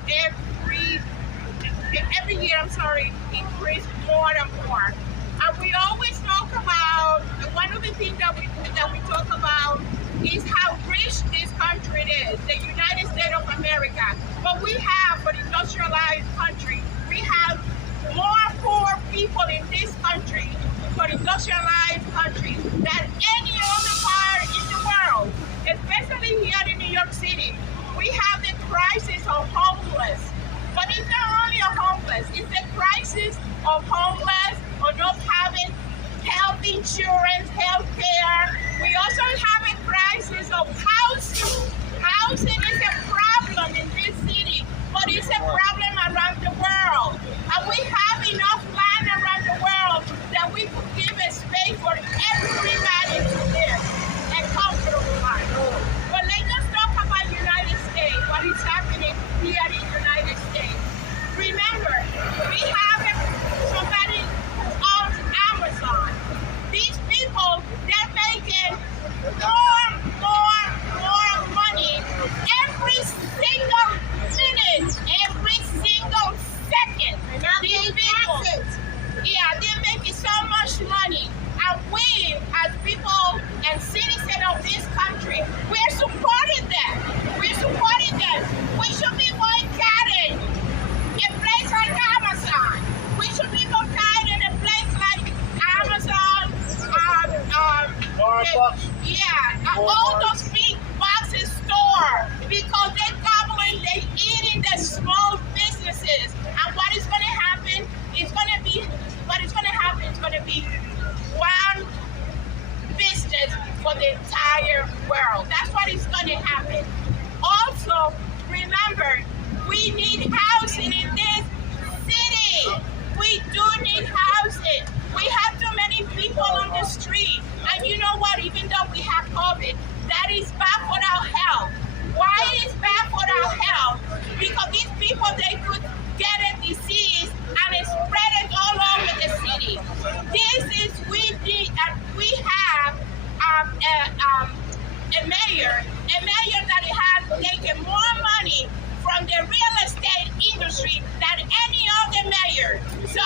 increased more and more. And we always talk about, one of the things that we talk about is how rich this country is, the United States of America. But we have, for the industrialized country, we have more poor people in this country, for the industrialized country, than any other part in the world, especially here in New York City. We have the crisis of homeless. But it's not only a homeless, it's the crisis of homeless or not having health insurance, health care. We also have a crisis of housing. Housing is a problem in this city, but it's a problem around the world. And we have enough land around the world that we could give a space for everybody to live a comfortable life. But let's just talk about the United States, what is happening here in the United States. Remember, we have somebody who owns Amazon. These people, they're making more money every single minute, every single second. These people, they're making so much money. And we, as people and citizens of this country, we're supporting them. We're supporting them. We should be boycotting a place like Amazon. We should be boycotting a place like Amazon. All those big boxes store, because they're gobbling, they're eating the small businesses. And what is going to happen? It's going to be one business for the entire world. That's what is going to happen. Also, remember, we need housing in this city. We do need housing. We have too many people on the street. And you know what? Even though we have COVID, that is bad for our health. Why is bad for our health? Because these people, they could get a disease and spread it all over the city. We have a mayor that has taken more money from the real estate industry than any other mayor. So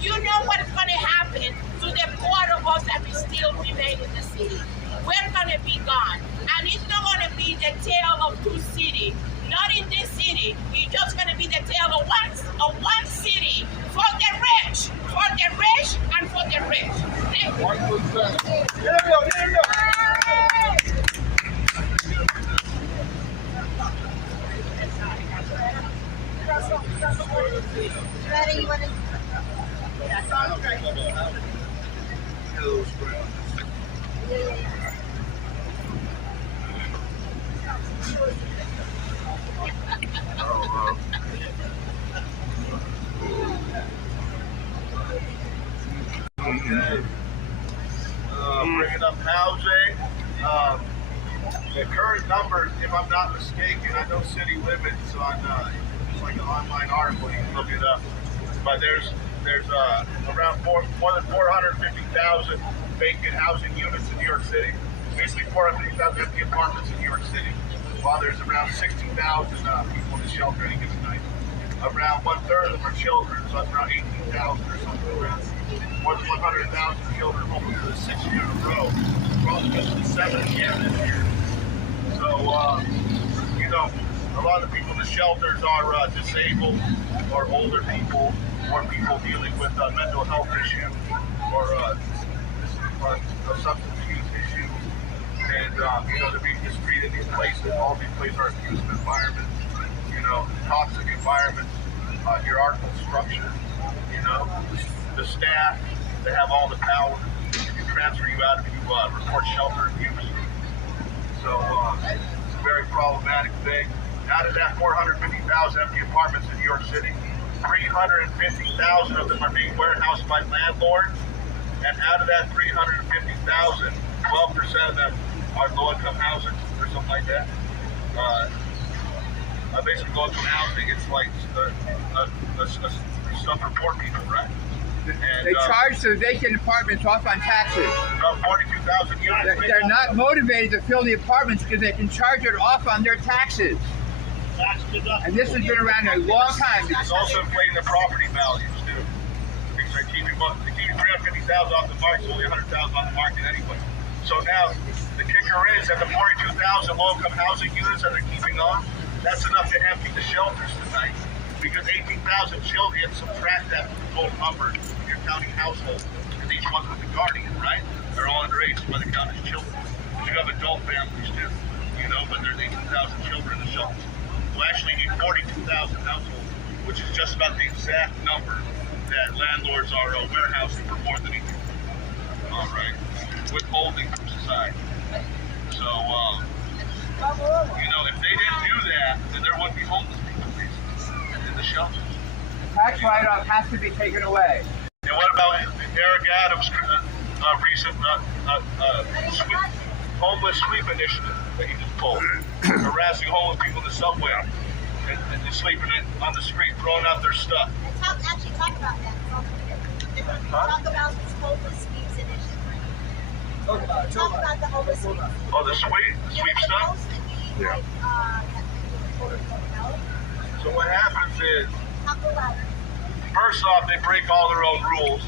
you know what is going to happen to the poor of us that we still remain in the city. We're going to be gone. And it's not going to be the tale of two cities. Not in this city. It's just going to be the tale of one city for the rich, and for the rich. Thank you. There we go. Ready? You want to? Bringing up housing. The current numbers, if I'm not mistaken, I know City Limits on it's like an online article, you can look it up. But there's there's around more than 450,000 vacant housing units in New York City. Basically 450,000 empty apartments in New York City, while there's around 16,000 people in the shelter any given night. Around 1/3 of them are children, so that's around 18,000 or something. Around more than 100,000 children home for the 6th year in a row. We're also going to the 7th year this year. So, you know, a lot of the people in the shelters are disabled, or older people, or people dealing with mental health issues, or substance abuse issues. And, you know, they're being mistreated in these places. All these places are abusive environments, you know, toxic environments, hierarchical structure, you know, the staff, they have all the power to transfer you out if you report shelter abuse. So it's a very problematic thing. Out of that 450,000 empty apartments in New York City, 350,000 of them are being warehoused by landlords. And out of that 350,000, 12% of them are low-income housing or something like that. Basically, low-income housing, it's like stuff for poor people, right? And, They charge the vacant apartments off on taxes. About 42,000 units. They're not motivated to fill the apartments because they can charge it off on their taxes. And this has been around a long time. It's also inflating the property values, too. Because they're keeping 350,000 off the market, only 100,000 on the market anyway. So now, the kicker is that the 42,000 low-income housing units that they're keeping on, that's enough to empty the shelters tonight. Because 18,000 children, subtract that from the total number if you're counting households, and each one's with the guardian, right? They're all underage, so they count as children. But you have adult families too, you know, but there's 18,000 children in the shelters. So actually you need 42,000 households, which is just about the exact number that landlords are warehousing for more than a year. All right, withholding from society. So, you know, if they didn't do that, then there wouldn't be homeless people in the shelter. Tax write-off has to be taken away. And what about Eric Adams' recent homeless sweep initiative that he just pulled? Harassing homeless people in the subway and sleeping on the street, throwing out their stuff. Talk about that. Talk about this homeless sweeps initiative. Talk about the homeless sweeps. Oh, the sweep stuff? Yeah. So what happens is, first off, they break all their own rules.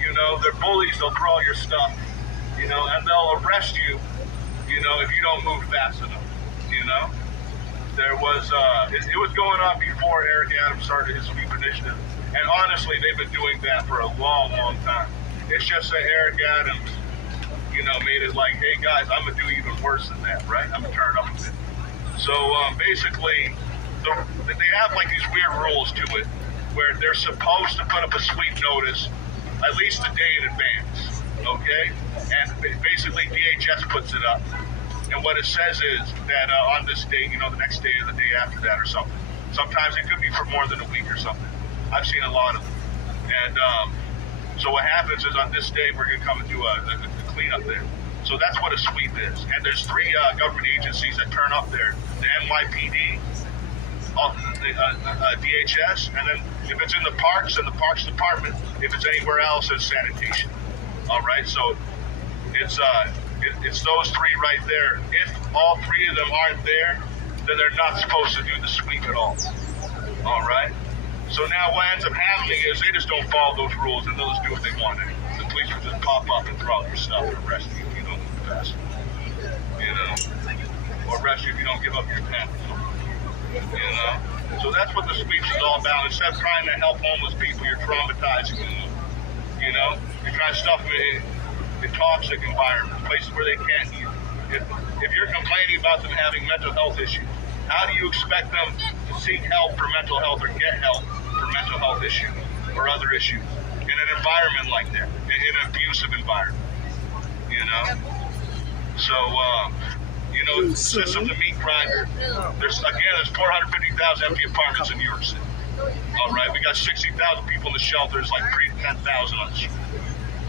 You know, they're bullies, they'll throw all your stuff, you know, and they'll arrest you, you know, if you don't move fast enough, you know. There was, it was going on before Eric Adams started his sweep initiative. And honestly, they've been doing that for a long, long time. It's just that Eric Adams, you know, made it like, hey guys, I'm gonna do even worse than that, right? I'm gonna turn it up a bit. So basically, they have like these weird rules to it, where they're supposed to put up a sweep notice at least a day in advance, okay? And basically DHS puts it up. And what it says is that on this date, you know, the next day or the day after that or something. Sometimes it could be for more than a week or something. I've seen a lot of them. And so what happens is on this day, we're gonna come and do a cleanup there. So that's what a sweep is. And there's 3 government agencies that turn up there, the NYPD, DHS, and then if it's in the parks, then the Parks Department. If it's anywhere else, it's sanitation. All right, so it's those 3 right there. If all 3 of them aren't there, then they're not supposed to do the sweep at all. All right. So now what ends up happening is they just don't follow those rules and they'll just do what they want. The police will just pop up and throw out your stuff and arrest you if you don't move fast. You know, or arrest you if you don't give up your pen. You know, so that's what the sweeps is all about. Instead of trying to help homeless people, you're traumatizing them. You know, you're trying to stuff them in toxic environments, places where they can't heal. If you're complaining about them having mental health issues, how do you expect them to seek help for mental health or get help for mental health issues or other issues in an environment like that, in an abusive environment? You know, so. You know, it consists of the meat grinder. There's 450,000 empty apartments in New York City. All right, we got 60,000 people in the shelters, like 10,000 on the street.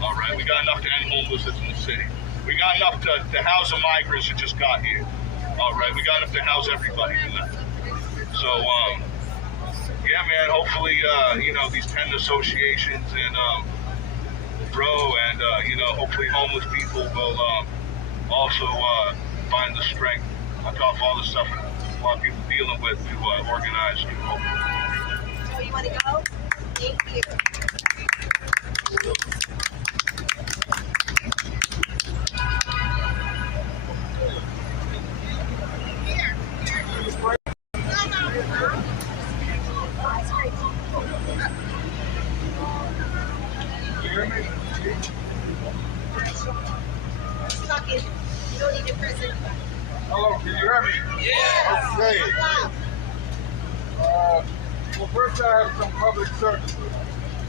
All right, we got enough to end homelessness in the city. We got enough to house the migrants that just got here. All right, we got enough to house everybody tonight. So, yeah, man, hopefully, these tenant associations and grow, and, hopefully homeless people will also find the strength on top of all the stuff a lot of people dealing with to organize. So you want to go? Thank you. Talking. You don't need a prison. Hello, can you hear me? Yeah. Okay. Well, first I have some public services.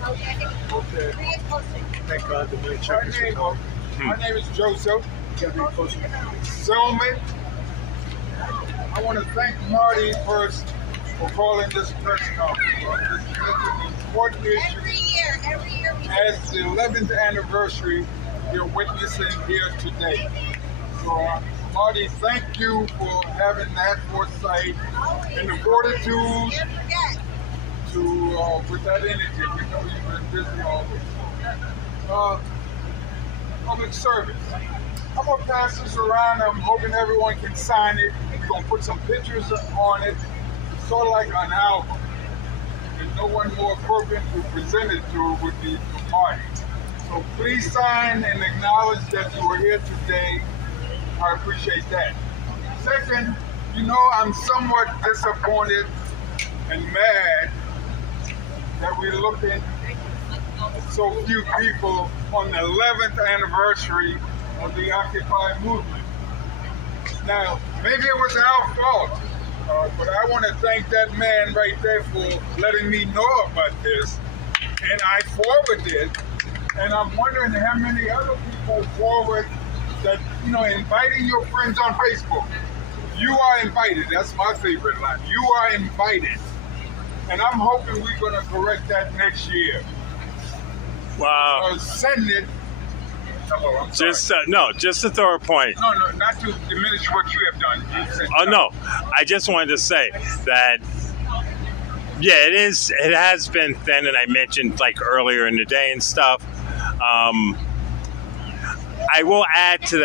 Okay. Okay. Bring it closer. Thank God the new My name is Joseph Zillman. I want to thank Marty first for calling this press conference. This is an important issue. Every year we do. As the 11th anniversary we're witnessing here today. So, Marty, thank you for having that foresight and the fortitude to, with that energy. We know you've been busy all this. Public service. I'm going to pass this around. I'm hoping everyone can sign it. We're going to put some pictures on it. It's sort of like an album. There's no one more appropriate to present it to would be Marty. So please sign and acknowledge that you were here today. I appreciate that. Second, I'm somewhat disappointed and mad that we're looking at so few people on the 11th anniversary of the Occupy movement. Now, maybe it was our fault, but I want to thank that man right there for letting me know about this, and I forwarded, and I'm wondering how many other people forward that, inviting your friends on Facebook. You are invited. That's my favorite line. You are invited. And I'm hoping we're going to correct that next year. Wow. Send it. Hello, I'm sorry. Just to throw a point. No, not to diminish what you have done. Oh, no. I just wanted to say that, yeah, it has been thin, and I mentioned like earlier in the day and stuff. I will add to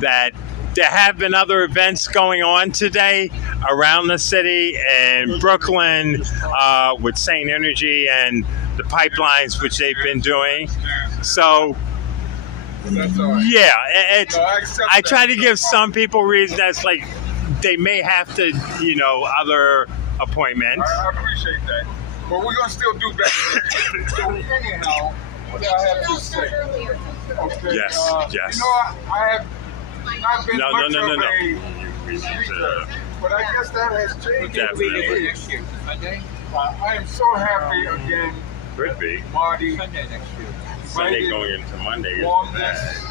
that there have been other events going on today around the city and Brooklyn with Saint Energy and the pipelines which they've been doing. So, yeah, I try to give some people reason that's like they may have to, other appointments. I appreciate that. But we're going to still do better. So anyhow, what do I have to say? Okay. Yes. I have not been much No. of a speaker, but I guess that has changed. Definitely. I am so happy again. Could be. Marty. Sunday going into Monday is Warmness.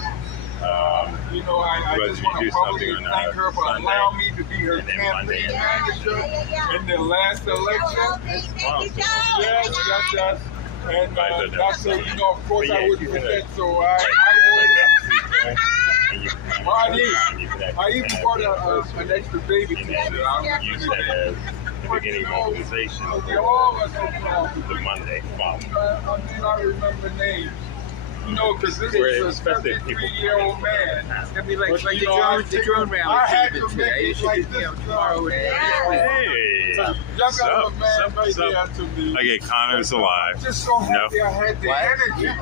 I just want to publicly thank her for allowing me to be her campaign manager in the last election. Yes. And that's of course I wouldn't forget, so I Marty, I even bought an extra baby t-shirt. the beginning mobilization the Monday following. I may not remember names. Because this is a 73-year-old man. It's gonna be like the drone rally. I had to make it like this tomorrow. Hey, Y'all got a man right there to me. Okay, Connor's alive. I'm just so happy I had the energy. Okay.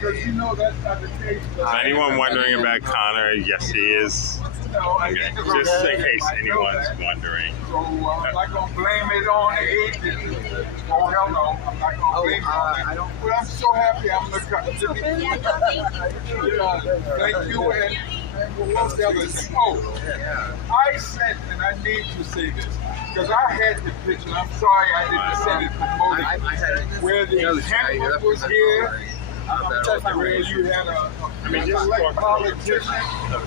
Because that's not the case. Is anyone wondering about Connor? Yes, he is. Okay. Just in case anyone's wondering. So I'm not going to blame it on the agency. Oh, hell no. I'm not going to blame it on it. But I'm so happy I'm looking at it. Thank you. And what the other thing? I said, and I need to say this, because I had the picture, I'm sorry I didn't send it to Modi, where the candidate was here, where you had a select politician.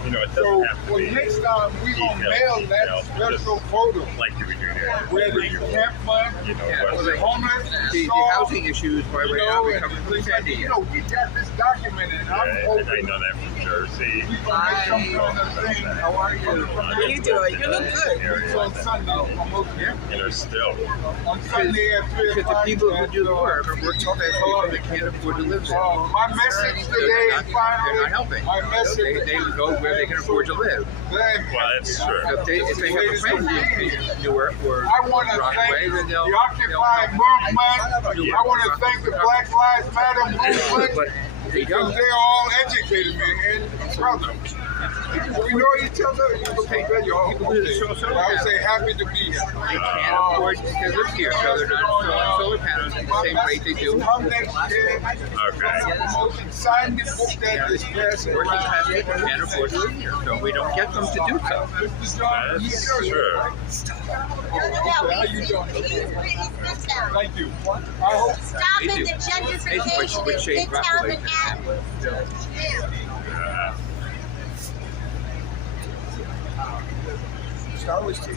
It So doesn't have to be. next time we're going to mail that special photo. Like you were doing whether you can't fund, or the homeless, the housing issues why we're not recovering from Sandy. we got this documented, and I'm Yeah, hoping I know that from Jersey. how are you? How you doing? You look good. It's on Sunday. I'm okay. And they're still. On Sunday at 3 Because the o'clock. people who do the work are working class people that can't afford to live there. My message today is They're finally, not helping. my message. They go where they can afford to live. Well, that's true. So if they have a friend in Newark or I want to Rockaway, thank then they'll the Occupy movement. I want to thank the Black Lives Matter movement but they because don't. they all educated me and brothers. We know each other. Okay, good. You're all okay. I would say happy to be here. They can't afford to live here, so they're not installing solar panels at the same rate they do. Come next year. Okay. Sign the book that is passing Working around. class people can't afford to live here, so we don't get them to do so. That's true. How you doing? Thank you. I hope. Stopping They do. the gentrification Which in shade Midtown Rockaway Manhattan. Star Wars 2.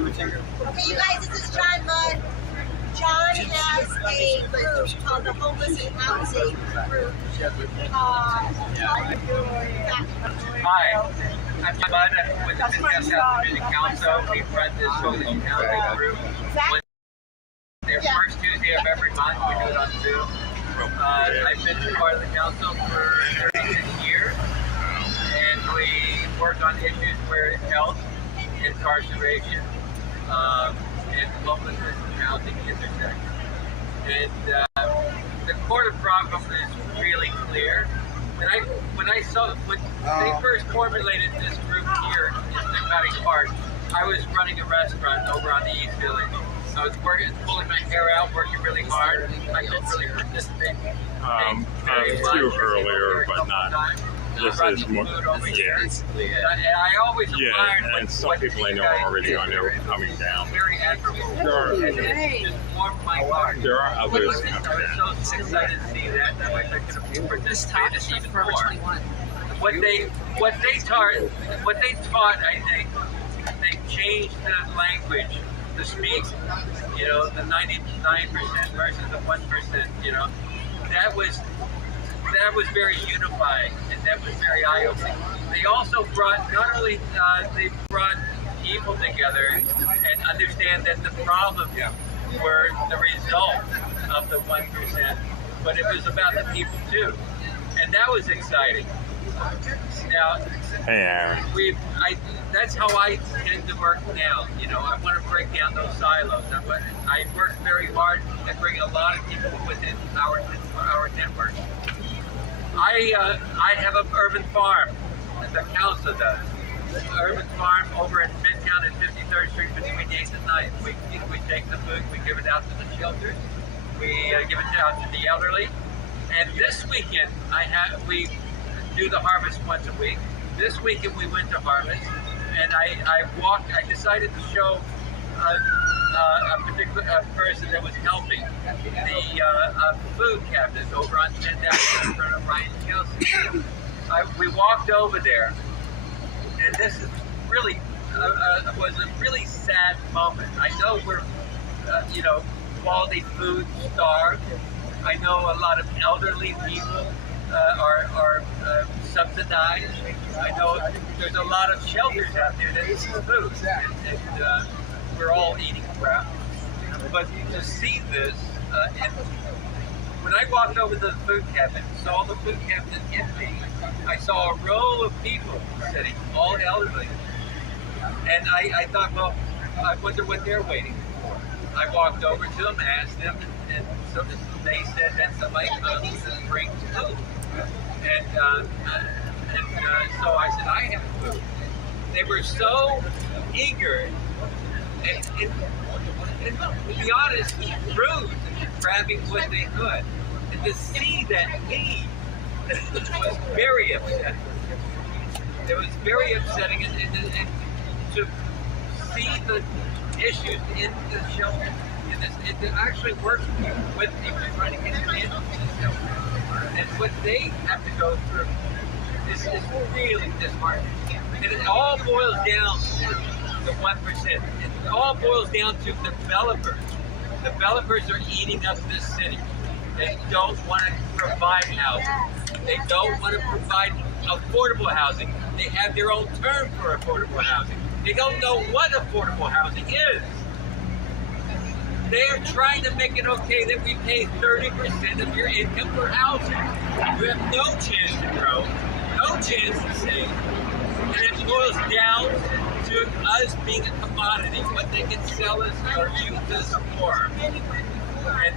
Okay, you guys, this is John Mudd. John has a group called the Homeless and Housing Group. Hi, I'm Bud. I'm with the Midtown South Community Council. We run this homeless and housing group. The first Tuesday of every month, we do it on Zoom. I've been part of the council for 36 years, and we work on issues where health, incarceration, and homelessness and housing intersect. And the core problem is really clear. When they first formulated this group here in Zuccotti Park, I was running a restaurant over on the East Village. I was pulling my hair out, working really hard. I couldn't really participate. A few earlier, but not. This is more, yeah. And I always admired Yeah, and some people I know are already on there coming down. very admirable. And it just warmed my heart. There are others I coming down. was so excited to see that. I wish I could have participated even more. What they taught, I think, they changed the language to speak. You know, the 99% versus the 1%. You know, that was very unifying, and that was very eye-opening. They also brought they brought people together and understand that the problems were the result of the 1%, but it was about the people too, and that was exciting. Now, Hey, Aaron. that's how I tend to work now. You know, I want to break down those silos. I work very hard at bringing a lot of people within our network. I have an urban farm, the council does. Urban farm over in Midtown and 53rd Street between 8th and 9th. We take the food, we give it out to the shelters, we give it out to the elderly. And this weekend, we do the harvest once a week. This weekend we went to harvest, and I decided to show a particular person that was helping the food cabinet over on 10th Avenue in front of Ryan Kelsey. We walked over there, and this is really was a really sad moment. I know we're quality food starved. I know a lot of elderly people are subsidized. I know there's a lot of shelters out there that need food, and we're all eating crap. But to see this, and when I walked over to the food cabinet, saw the food cabinet empty, I saw a row of people sitting, all elderly. And I thought, well, I wonder what they're waiting for. I walked over to them, asked them, and so they said that somebody comes and brings food. And so I said, I have food. They were so eager and to be honest, rude, grabbing what they could. And to see that need was very upsetting. It was very upsetting, and to see the issues in the shelter, and to actually work with people trying to get them into the shelter, and what they have to go through is really disheartening. And it all boils down to the 1%. It all boils down to developers. Developers are eating up this city. They don't want to provide housing. They don't want to provide affordable housing. They have their own term for affordable housing. They don't know what affordable housing is. They are trying to make it okay that we pay 30% of your income for housing. You have no chance to grow, no chance to save. And it boils down to us being a commodity, what they can sell us or use us for. And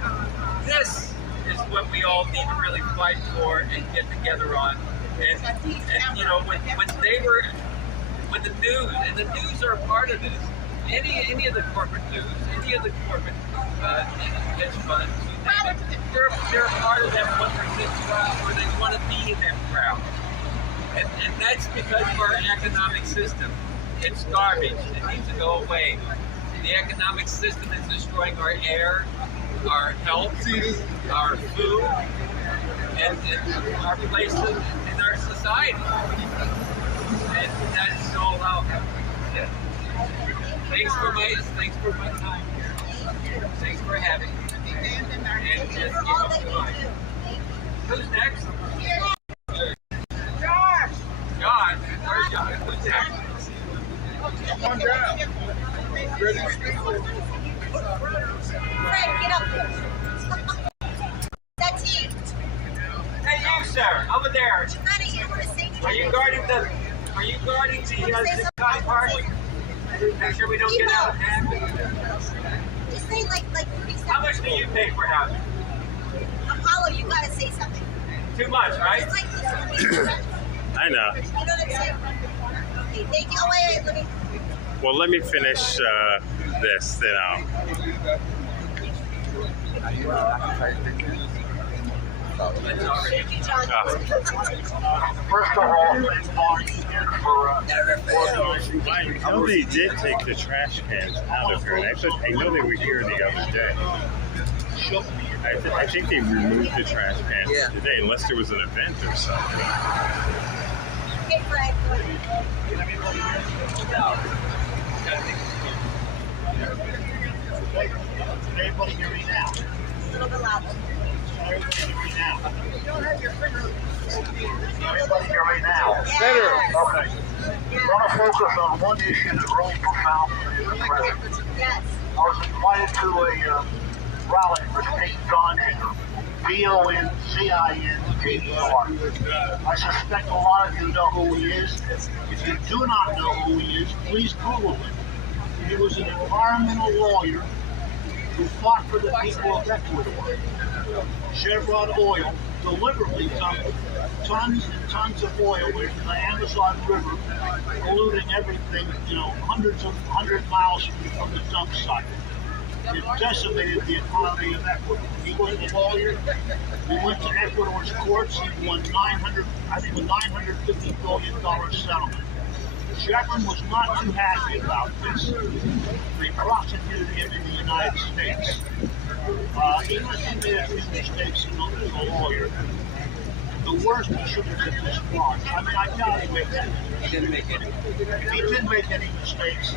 this is what we all need to really fight for and get together on. And you know, when the news, and the news are a part of this, any of the corporate news, any of the corporate hedge funds, they're a part of that 1% crowd, or they want to be in that crowd. And that's because of our economic system. It's garbage. It needs to go away. The economic system is destroying our air, our health, our food, and our places in our society. And that's all out. Yeah. Thanks for my time here. Thanks for having me. And just keep up the line. Who's next? Josh! Josh? Where's Josh? Who's next? Come on down. Ready to speak? Fred, get up there. That's you. Hey, you, sir, over there. Are you guarding the Zuccotti park? Make sure we don't get out of hand. Just say like 30 seconds. How much do you pay for housing? Apollo, you gotta say something. Too much, right? It's like this. I know. You know what I'm saying? Okay, thank you. Oh, wait, let me. Well, let me finish this, then I'll. Thank you, John. First of all, I know they did take the trash cans out of here. I know they were here the other day. I think they removed the trash cans today, unless there was an event or something. Hey, Fred. Everybody hear me now? A little bit louder. Everybody hear me now? everybody hear me now? Better. Okay. We're going to focus on one issue that really profound for the president. Yes. I was invited to a rally for State John B-O-N-C-I-N-G-E-R. I suspect a lot of you know who he is. If you do not know who he is, please Google him. He was an environmental lawyer who fought for the people of Ecuador. Chevron Oil deliberately dumped tons and tons of oil into the Amazon River, polluting everything, hundred miles from the dump site. It decimated the economy of Ecuador. He was a lawyer. He went to Ecuador's courts. He won $950 billion settlement. Chevron was not too happy about this. They prosecuted him in the United States. He made a few mistakes as a lawyer. The worst, he should have been disbarred. I doubt he made any. He didn't make any. If he did make any mistakes,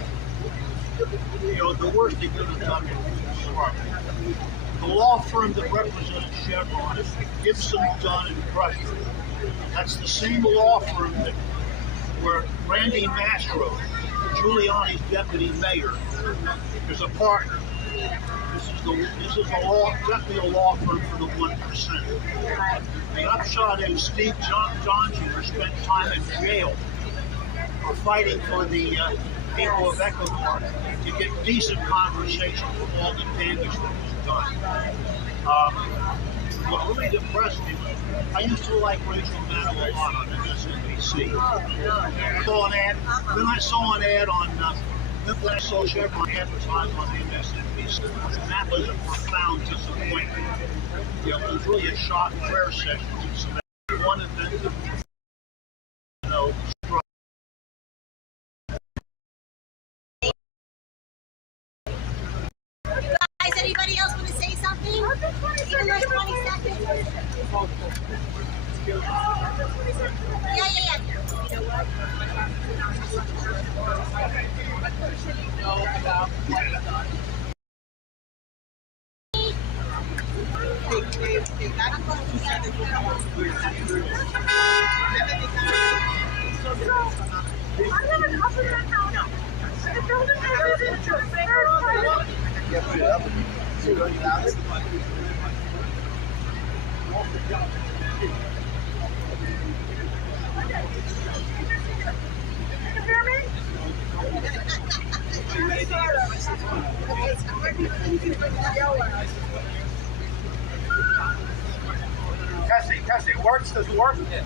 the worst he could have done was disbarred. The law firm that represented Chevron is Gibson, Dunn, and Crusher. That's the same law firm where Randy Mastro, Giuliani's deputy mayor, is a partner. This is definitely a law firm for the 1%. The upshot is Steve Johnson spent time in jail for fighting for the people of Ecuador to get decent compensation for all the damage that was done. What really depressed me, I used to like Rachel Maddow a lot on MSNBC. Then I saw an ad on, then I saw Chevron advertised on MSNBC, and that was a profound disappointment. It was really a shock prayer session. One event, Guys, anybody else want to say something? Even like 20 seconds? Yeah. You know what? city know about what is done. They got to come together to come on. I haven't covered that now. No. The building is in Testing. It works? Does it work? Testing.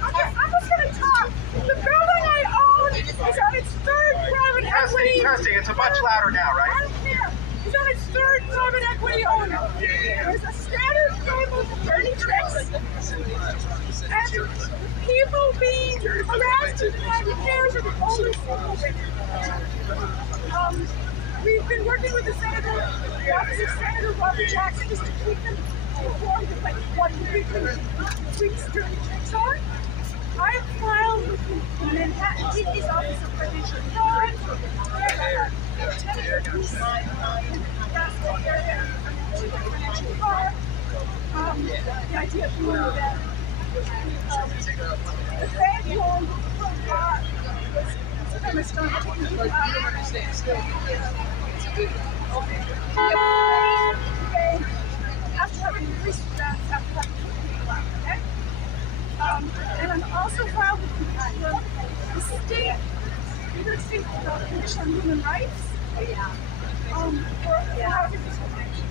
I'm just going to talk. The building I own is on its third private equity. Testing. It's a much louder now, I right? don't care. It's on its third private equity owner. There's a standard frame of 30 tricks. And people being harassed and repairs are the only solution. We've been working with the Senator, the Office of Senator Robert Jackson, just to keep them informed of like what weeks during the tricks are. I filed with the Manhattan DA's Office of Financial Fraud. Senator who's financial fraud. The idea of doing that. The bank loan after having restressed, after having okay? And I'm also filed with the state, New York State Commission on Human Rights, for housing discrimination.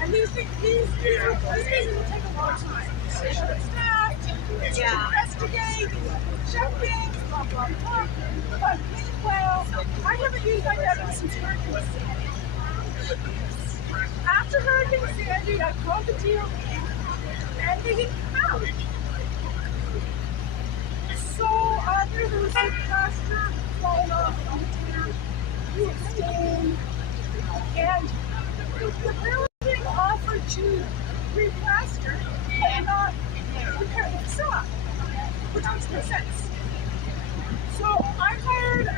And these cases will take a long time. They're staffed, investigate, checking, blah, blah, blah. But meanwhile, I haven't used my debit since Hurricane Sandy. After Hurricane Sandy, I called the DOE, and they didn't come out. So there was a pastor falling off on the tear, he was staying, and the building offered to replaster and not repair the facade, which makes no sense. So I hired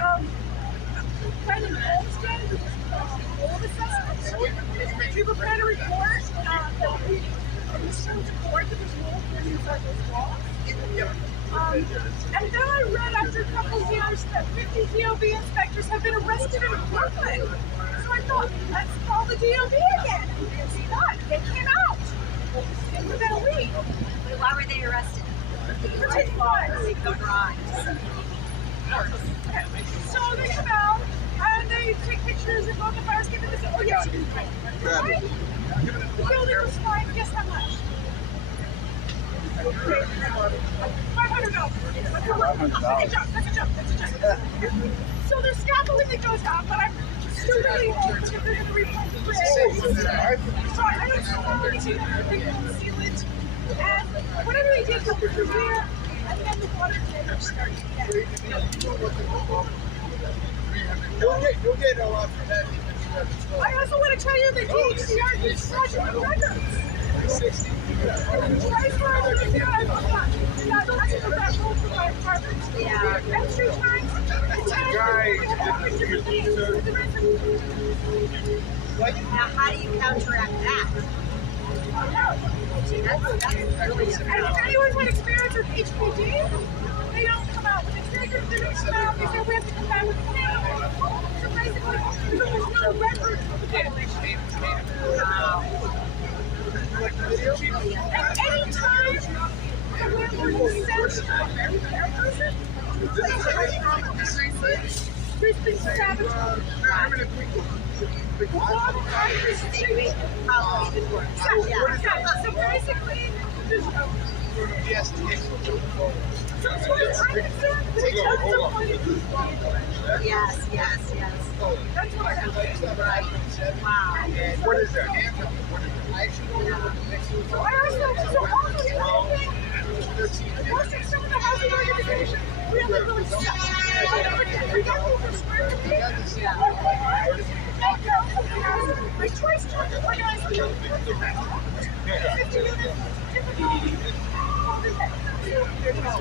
Brendan Olmsted, who's old assessment, to prepare a report that we assumed to court that there's mold inside those walls. And then I read after a couple of years that 50 DOB inspectors have been arrested in Brooklyn. So I thought, let's call the DOB again. See what? They came out. Within a week. Why were they arrested? For taking crimes. So they come out and they take pictures and go to the fire escape and they say, oh yes, you can right? The building was fine. Guess how much? $500. That's a joke. So there's scaffolding that goes down, but I'm still really hoping that they're going to replace the bridge. So I don't know anything that they can seal it. And whatever they did go through here, and then the water damage started again. You'll get a lot from that. I also want to tell you that DHCR is fraudulent records. And 2 times, Now, how do you counteract that? And if anyone's had experience with HPD, they don't come out with experience. They don't come out. They say we have to come back with a name. So basically, there's no record of the violation. And any time the landlord sends a repair person, there's been sabotage. So basically, there's no. Yes. That's what happened. Wow. What is that? Some of the housing organizations really suck. We got over square feet. My choice to organize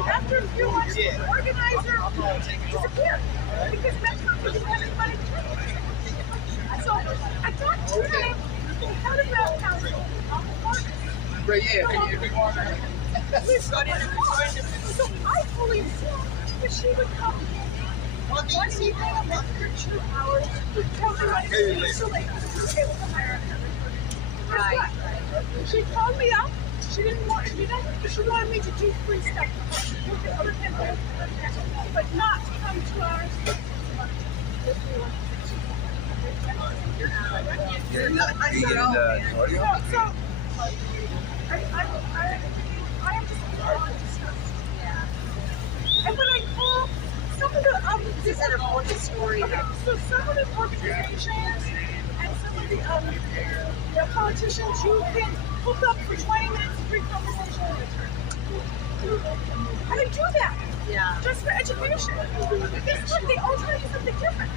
After a few months, the organizer disappeared because that's not what anybody did. So I thought today we had about council. Right, yeah. So I fully assumed that she would come one evening about 2 hours to tell me what it is so late to be able to hire her. Right. She called me up. She didn't want to do that. She wanted me to do free stuff with the other people, but not to come to ours. You're not getting the audio? So I am just beyond disgusted. And when I call some of the This is an important story. okay, so some of the organizations and some of the politicians you can hook up for 20 minutes free conversation. I didn't do that. Yeah. Just for education. Because look, they all tell you something different.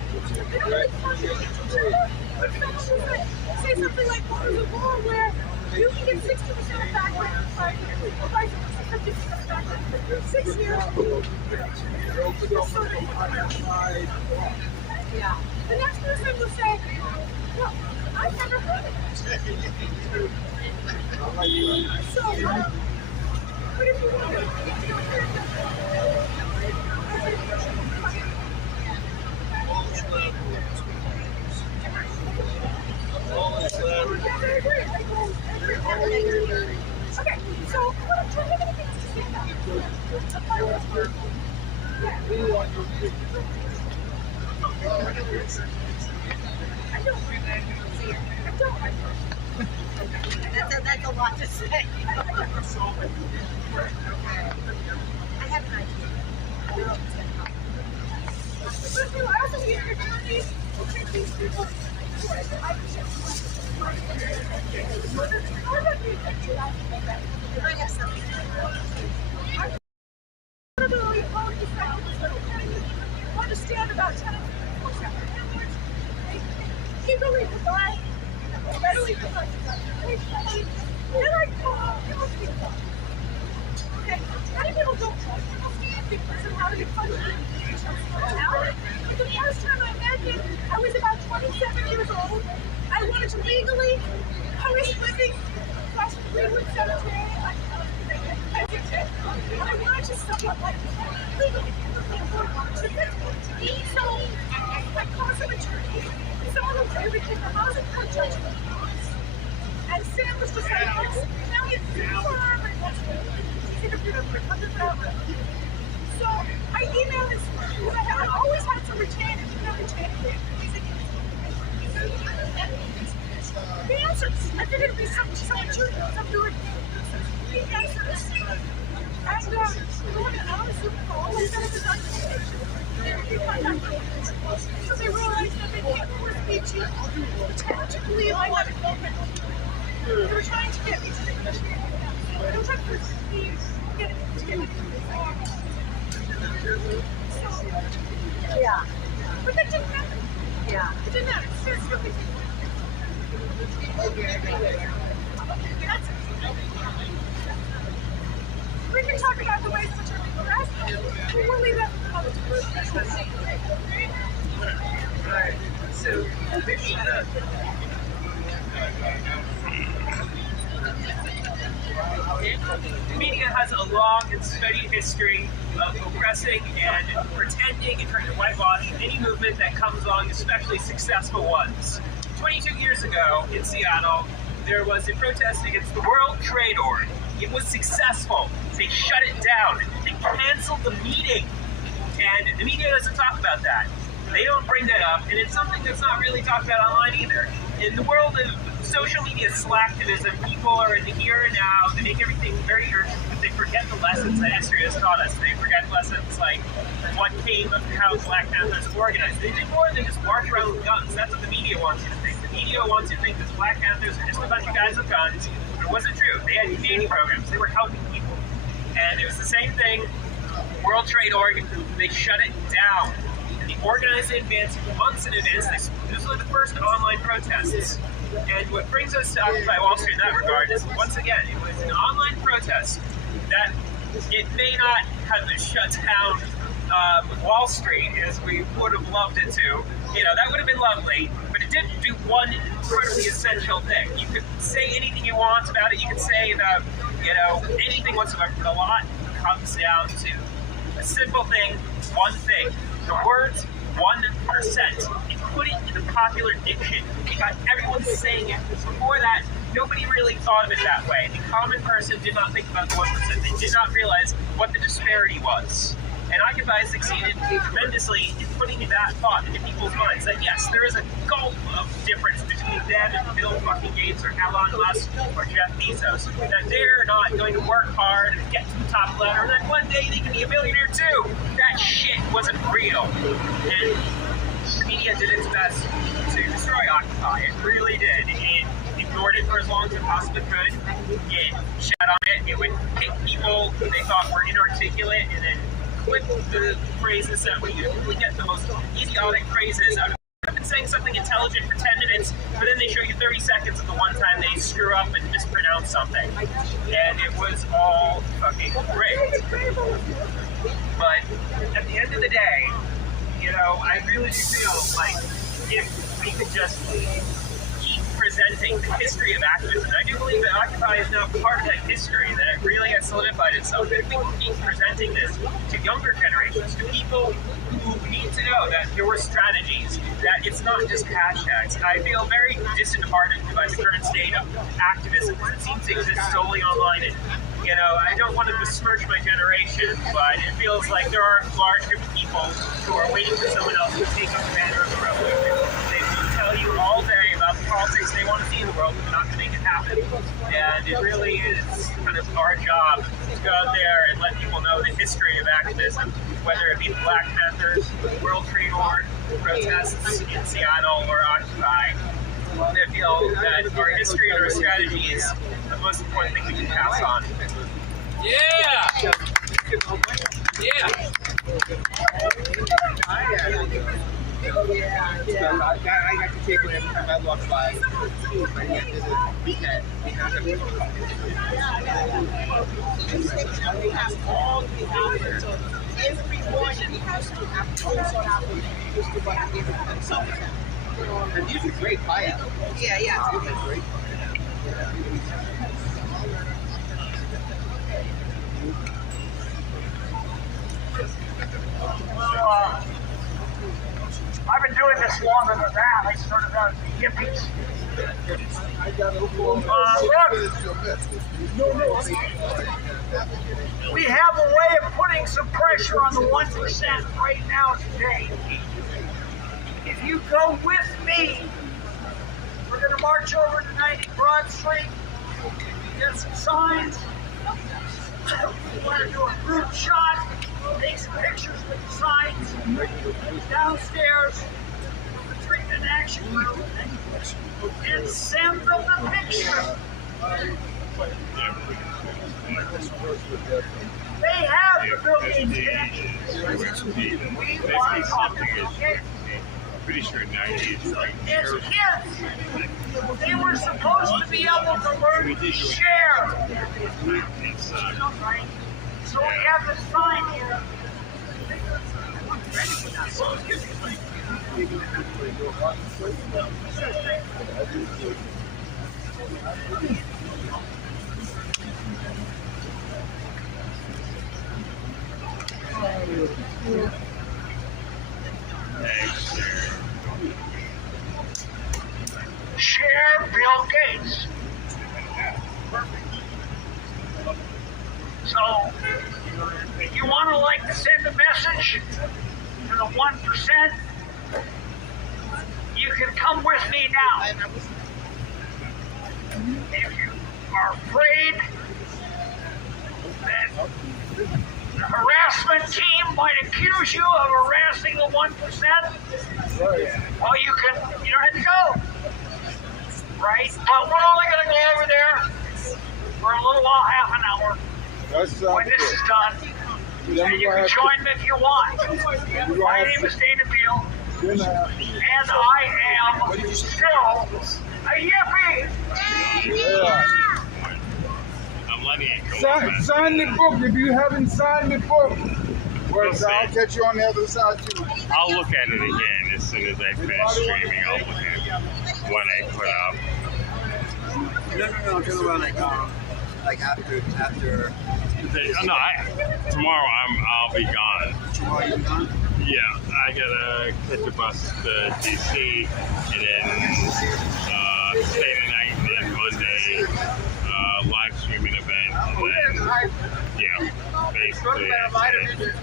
They don't really talk to each other. But someone will say something like, well, there's a law where you can get 60% back in 5 years, or vice versa, 50% back in 6 years. Yeah. The next person will say, well, I've never heard of it. So, but if you want to, okay, so what I'm trying to get is to see that. I don't. That's a lot to say. I have an idea. I also need opportunities to take these people to I have something. Understand about tenants. He really provides, readily provides. Then I call people. Okay, many people don't trust people because of how they function. But the first time I met him, I was about 27 years old. I wanted to legally, I was living across from Greenwood Cemetery. I wanted to somewhat like legally. So I called some attorney. Someone who really came from housing for judgment. And Sam was just like, now he's firm and wants to interview him for $100,000. So I emailed his because I always had to retain it. The answers. I figured it'd be some junior, some doing the answers. And going out of Super Bowl, they said it was documentation. So they realized that they can't force me to believe I had a girlfriend. They were trying to get me to the commission. They were trying to force me to get me. Yeah. But that didn't matter. Yeah. It didn't matter. Seriously. That's it. We can talk about the ways in which we're harassed. We will leave that for public. Alright, so the media has a long and steady history of oppressing and pretending and trying to whitewash any movement that comes along, especially successful ones. 22 years ago in Seattle, there was a protest against the World Trade Org. It was successful. They shut it down. They canceled the meeting. And the media doesn't talk about that. They don't bring that up, and it's something that's not really talked about online either. In the world of social media slacktivism, people are in the here and now. They make everything very urgent, but they forget the lessons that history has taught us. They forget lessons like what came of how Black Panthers were organized. They did more than just march around with guns. That's what the media wants you to think. The media wants you to think that Black Panthers are just a bunch of guys with guns. But it wasn't true. They had community programs. They were helping people. And it was the same thing. World Trade Org, they shut it down. And the organized in advance, months in advance. This was the first online protests. And what brings us to Occupy Wall Street in that regard is, once again, it was an online protest that it may not have shut down Wall Street as we would have loved it to. You know, that would have been lovely, but it didn't do one incredibly essential thing. You could say anything you want about it. You could say about, you know, anything whatsoever, but a lot comes down to a simple thing, one thing. The words 1%. You put it in the popular diction. You got everyone saying it. Before that, nobody really thought of it that way. The common person did not think about the 1%. They did not realize what the disparity was. And Occupy succeeded tremendously in putting that thought into people's minds that yes, there is a gulf of difference between them and Bill fucking Gates or Elon Musk or Jeff Bezos. That they're not going to work hard and get to the top ladder, and that one day they can be a millionaire too. That shit wasn't real. And the media did its best to destroy Occupy. It really did. It ignored it for as long as it possibly could. It shat on it. It would pick people who they thought were inarticulate and then clip the phrases that we get the most idiotic phrases out of. I've been saying something intelligent for 10 minutes, but then they show you 30 seconds of the one time they screw up and mispronounce something. And it was all fucking great. But at the end of the day, you know, I really do feel like if we could just keep presenting the history of activism, I do believe that Occupy is now part of that history, that it really has solidified itself. If we can keep presenting this to younger generations, to people who need to know that there were strategies, that it's not just hashtags. I feel very disheartened by the current state of activism that seems to exist solely online. And, you know, I don't want to besmirch my generation, but it feels like there are a large group of people who are waiting for someone else to take up the banner of the revolution. They will tell you all day about the politics they want to see in the world, but they're not going to make it happen. And it really is kind of our job to go out there and let people know the history of activism, whether it be the Black Panthers, World Trade Order, protests in Seattle, or Occupy. I feel that our history and our strategy is the most important thing we can pass on. Yeah! Yeah! I got to take one every time I walk by. And these are great pie. Yeah. Great. Well, I've been doing this longer than that. I started out as the hippies. Look, we have a way of putting some pressure on the 1% right now today. If you go with me, we're going to march over to 90 Broad Street, get some signs. We want to do a group shot, take some pictures with the signs. Downstairs, the treatment action room, and send them the picture. They have the building connections. We want to talk to them. Pretty sure 90 is right As here. kids, they were supposed to be able to learn to share. So we have the sign here. Share Bill Gates. So, if you want to send a message to the 1%, you can come with me now. If you are afraid that the harassment team might accuse you of harassing the 1%, well, you don't have to go. Right? But we're only going to go over there for a little while, half an hour. When this is done, Then And we're you gonna can have join me if you want. My name is Dana Beal, and I am still a yippee. Yeah. I'm letting it go. Sign the book if you haven't signed the book. We'll Well, see. I'll catch you on the other side too. I'll look at it again as soon as I finish streaming. I'll look at what I put up. No, I'm talking about like after. No, tomorrow I'll be gone. Tomorrow you're gone? Yeah, I gotta catch a bus to DC and then stay the night and then Monday live streaming event and then basically that's it.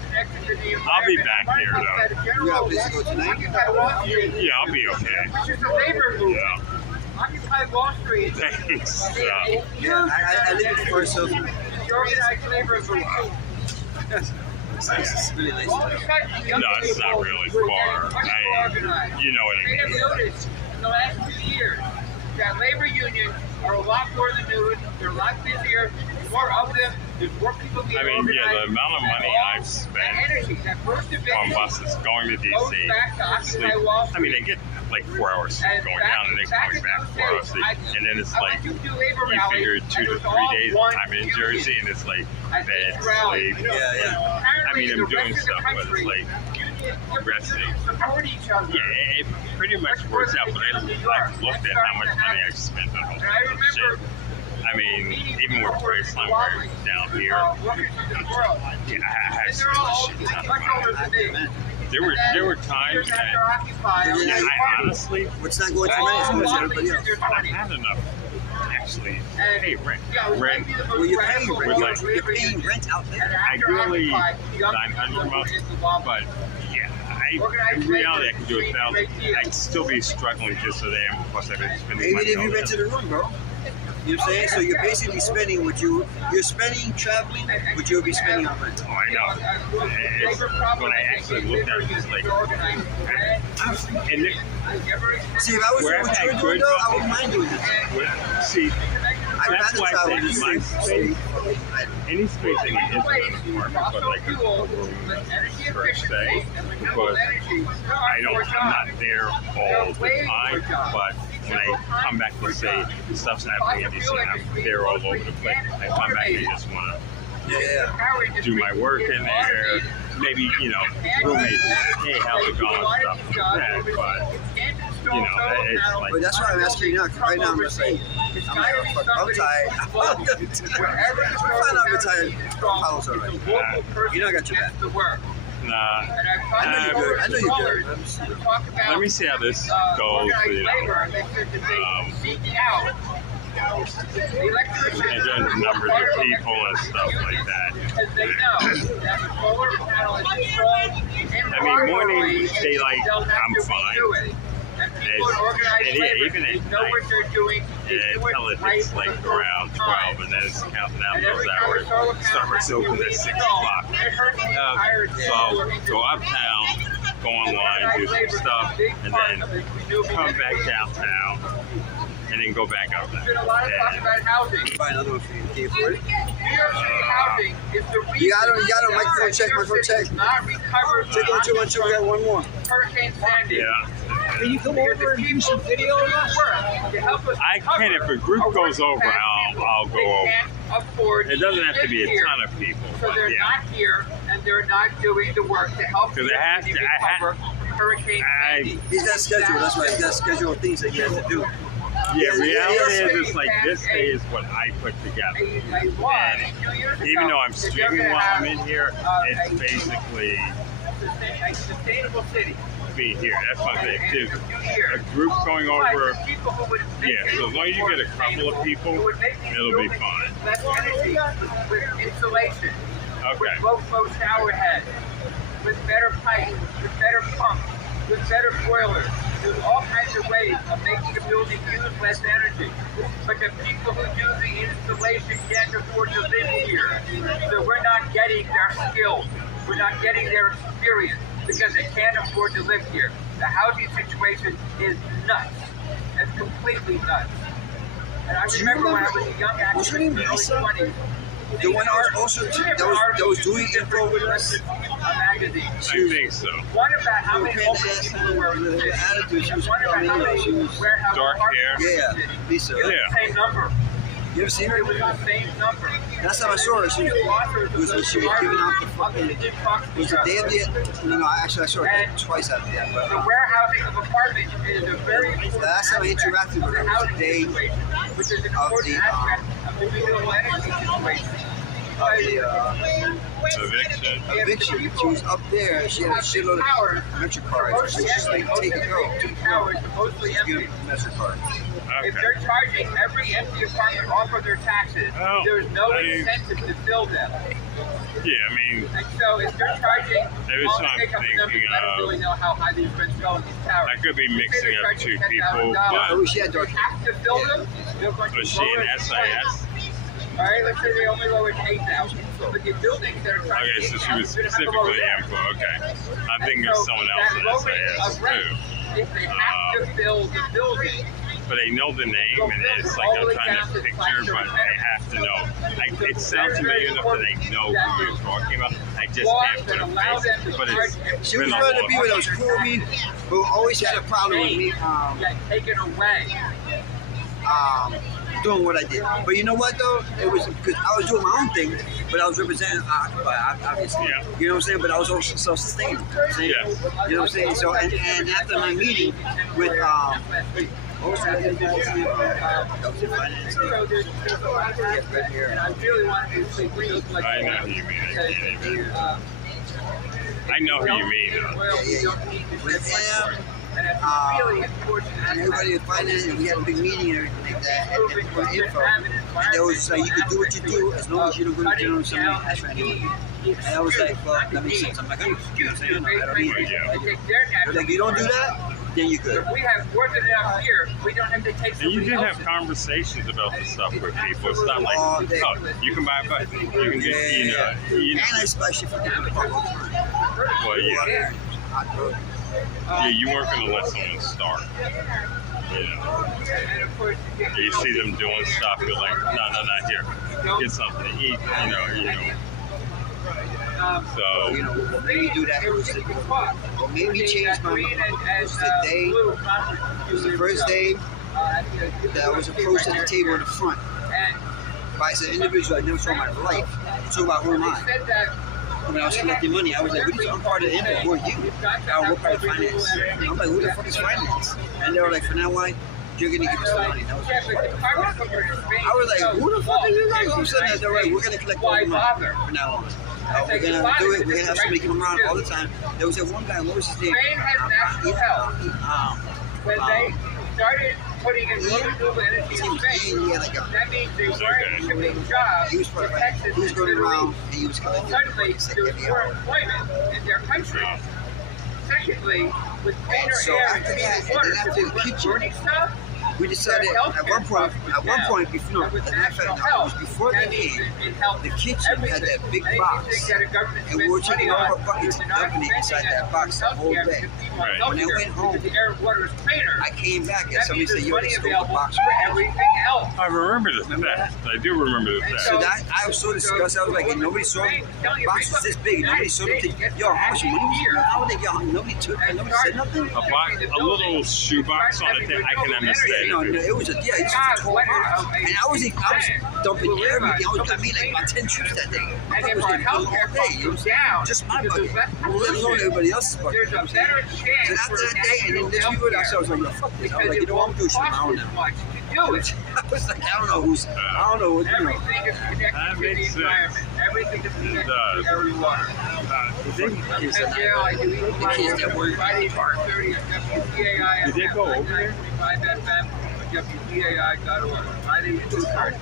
I'll be back here though. You have place to go tonight? Yeah, I'll be okay. Which is the labor movement. Yeah. Occupy Wall Street. Thanks. Yeah, I live in Forest Hills. The organized labor movement. It's really nice. No, it's not really far. You know what I They have mean. noticed in the last 2 years that labor unions are a lot more in the news. They're a lot busier. There's more of them. There's more people being I mean, organized. yeah, the amount of money I've That spent energy, that first on event buses going to goes DC, back to sleep. Occupy Wall Street. I mean, they get like 4 hours sleep going down and then coming back 4 hours sleep. And then it's like, you figure 2 to 3 days I'm in Jersey and it's like bed, sleep. Yeah. I mean, I'm doing stuff, but it's like resting. Support each other. Yeah, it pretty much works out, but I've looked at how much money I've spent on all And I this remember shit. I mean, even with Priceline right down here, workers in the world. yeah, I have And they're all spent a shit ton of much older money. than me. There were times Years that after Occupy, I honestly What's not going tonight is going to everybody else. I had enough actually pay rent. Rent Well, you're paying With rent. like- You're paying rent out there. ideally 900 a month, but yeah, in reality I can do 1,000. I'd still be struggling just so damn plus I've been spending Even money if you on rented this. a room, bro. You know what I'm saying? So you're basically spending you're spending traveling what you'll be spending on rent. Oh, I know. It's, when I actually looked at it, it's like, and it, See, if I was Where doing what I you're had doing good though, I wouldn't mind doing this. see, I'd that's rather why I travel say just my to space, any space I need isn't an apartment, but like a room per se, because I'm not there all the time, but when I come back to say stuff's happening in DC and I'm there all over the place, I come back and just want to do my work in there. Maybe, roommates, hey, how's it going, stuff like that, but, it's like, But that's why I'm asking you now, because right now I'm just like, I'm tired. We're fine, I'm retired. Apollo's alright. You know I got your back. nah. I know you're good. I'm just, Let me see how this goes, and then the numbers of people and stuff like that. I mean, morning, daylight, I'm fine. And yeah, even at night, until it's like around 12, and then it's counting down those hours. Starbucks opens at 6 o'clock. So I'll go uptown, go online, do some stuff, and then come back downtown, and then go back up there. There's been a lot of talk about housing. find another one for you. Can you afford it? New York City housing is the reason You got a microphone check, microphone check. not recovered Check on 212, we got one more. Hurricane Sandy. Yeah. Can you come over and do some video on that? I can, if a group goes over, I'll go over. It doesn't have to be a ton of people, So but they're yeah. not here and they're not doing the work to help Because it has to- recover from Hurricane Sandy. He's got schedule, that's why he's got schedule things that he has to do. Yeah, reality Yeah, is it's like this day is what I put together. And even though I'm streaming while I'm in here, it's basically a sustainable city. being here. That's what they do. A group going over, yeah, so as long as you get a couple of people, it'll be fine. Less energy, with insulation, Okay. with low flow shower heads, with better pipes, with better pumps, with better boilers. There's all kinds of ways of making the building use less energy. But the people who do the installation can't afford to live here. So we're not getting their skills. We're not getting their experience because they can't afford to live here. The housing situation is nuts. It's completely nuts. And I remember when I was a young activist in the early 20s, The one I was also that was doing info with us. I think so. One about how many open people were in the attitude. She was One about how many warehouse Dark hair. Yeah, Lisa. It was the same number. You ever seen her? It was the same number. That's how I saw her. She was when she was giving out the fucking. It was the day of the. No, actually, I saw her twice after that. But The warehousing of apartments is a very important last time I interacted with her was the day which is an of important the aspect of the renewable energy situation. Eviction. She was up there. She had a shitload of Metro cards. She was just like, take it, go. Towers are mostly empty. Metro cards. If Okay. they're charging every empty apartment off of their taxes, Oh, there's no I mean- incentive to fill them. Yeah, I mean, And so if they're charging, There is all something the pickup numbers, thinking I don't really know how high these rents go in these towers. I could be Say mixing they're up charging two people, $10,000. Oh, she had dark They have to fill them. They're going to was she lower an the SIS? price. All right, let's say they only lowered to 8,000. But the buildings that are charging Okay, so she was 8,000, they're gonna have to lower specifically that. info. Okay. I'm thinking And of so someone that else lowering at SIS of rent, too. if they have to fill the building, But they know the name, and it's like I'm trying to picture, but they have to know. Like, it sounds familiar enough that they know who you're talking about. I just can't put a face. But it's She was been a trying to long be with us, cool with me, but always had a problem with me get taken away. doing what I did. But you know what though? It was because I was doing my own thing, but I was representing Occupy, obviously. Yeah. You know what I'm saying? But I was also self-sustaining. Yeah. You know what I'm saying? So and after my meeting with what was that? That was finance. Right here. I really wanted to agree like I know who you mean. I can't even. I know who you mean, though. With him, and everybody in finance, and we had a big meeting and everything like that, and for info. And they was just like, you can do what you do as long as you don't go to jail or somebody ask for anything. And I was like, well, that makes sense. I'm like, you know what I'm saying? I don't need it. They're like, you don't do that, then you're good. We have more than enough here. We don't have to take And you somebody did have else's. conversations about this stuff with people. It's not like, oh, you can buy a bike. You can get, you know. And I spy shit for different park all the time. Well, yeah. Yeah, you weren't going to let someone start. You know. You see them doing stuff, you're like, no, not here. Get something to eat, you know. So, You know, what made me do that was what made me change my mind was the day, it was the first day that I was approached at the table in the front by an individual I never saw in my life. So about who am I? When I was collecting money, I was like, I'm part of the info, who are you? I work part of finance. I'm like, who the fuck is finance? And they were like, from now on, you're gonna give us the money. That was I was like, who the fuck are you guys? I'm saying that they're right, we're gonna collect all the money from now on. We're gonna do it, we're gonna have somebody come around all the time. There was that one guy, what was his name? Spain has national health. When they started putting in renewable energy in Spain, that means they weren't shipping jobs He was to part of Texas it. He was and going Middle around East. and he was collecting Suddenly, like there's every more hour. employment in their country. Secondly, with cleaner So air after and that, cleaner water, and then after the with kitchen, burning stuff, we decided at one point, before, no, as a matter of fact, no, it was before they came, the kitchen had that big box, and we were taking all our buckets and dumping it inside that box the whole day. Right. When I went home, the air and water is cleaner. I came back and That somebody means said, there's yo, money let's go the available box. for everything else. I remember the theft. I do remember the theft. So that I was so disgusted. I was like, and nobody saw me. The box was this big. Nobody saw me. Yo, how much money was here? I was like, yo, nobody took it. Nobody said nothing. A little shoebox on a thing, I can understand. No, it was a it was a 12 box. And I was dumping everything. I made like about 10 trips that day. I thought it was gonna go all day. You know what I'm saying? Just my bucket, let alone everybody else's bucket. You know what I'm saying? So after that day, and then this people, I was like, yo, fuck this. I was like, you know what, I'm doing shit on my own now. I was like, I don't know what, Everything is connected That to the makes sense. environment. Everything is connected does. to every water. Kids And yeah, I do eat that work Friday, 30 at WPAI. Did they go over there? 5 FM, WPAI.org. Friday at 2:30.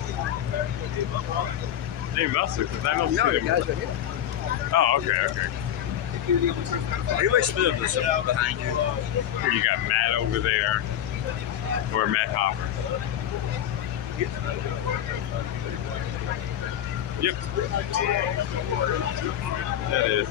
They must have, because I don't see No, the them. guys are here. Oh, okay. Everybody split up this behind you. Here you got Matt over there, or Matt Hopper. Yep. That is.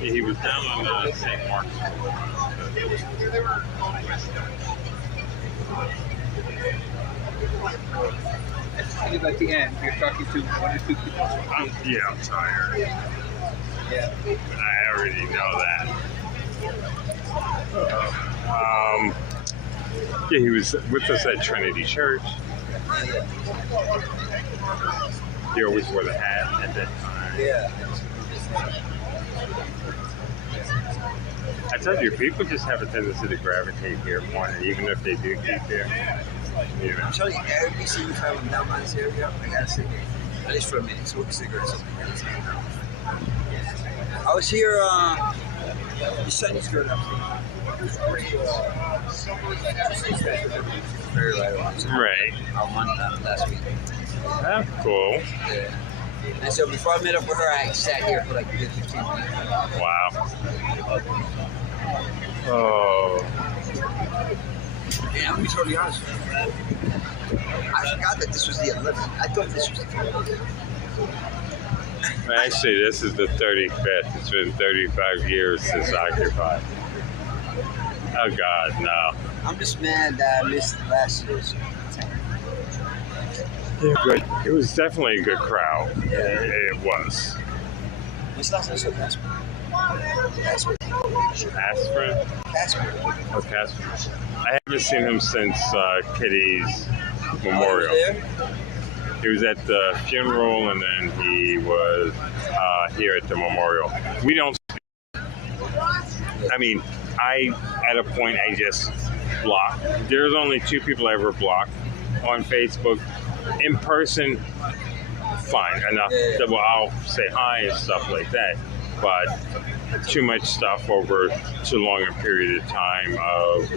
He was down on St. Mark's. And at the end, you're talking to one or two people. I'm tired. Yeah. I already know that. Yeah, he was with us at Trinity Church. He always wore the hat at that time. Yeah. I told you, people just have a tendency to gravitate here for it, even if they do keep there. You know. I'm telling you, every single time I'm down by this area, I gotta sit here. At least for a minute, smoke a cigarette or something. I was here, the sun is good. Very right on. Right. Last week. That's cool. Yeah. And so before I met up with her, I sat here for like 15 minutes. Wow. Oh. And I'm gonna be totally honest with you. I forgot that this was the 11th. I thought this was the 12th. Actually, this is the 35th. It's been 35 years since Occupy. Oh, God, no. I'm just mad that I missed last year's. But it was definitely a good crowd. It was. What's last name? Casper. Aspirin? Casper. Oh, Casper. I haven't seen him since Kitty's memorial. He was at the funeral, and then he was here at the memorial. We don't. I mean, at a point, I just blocked. There's only 2 people I ever blocked on Facebook. In person, fine enough. Well, I'll say hi and stuff like that. But too much stuff over too long a period of time of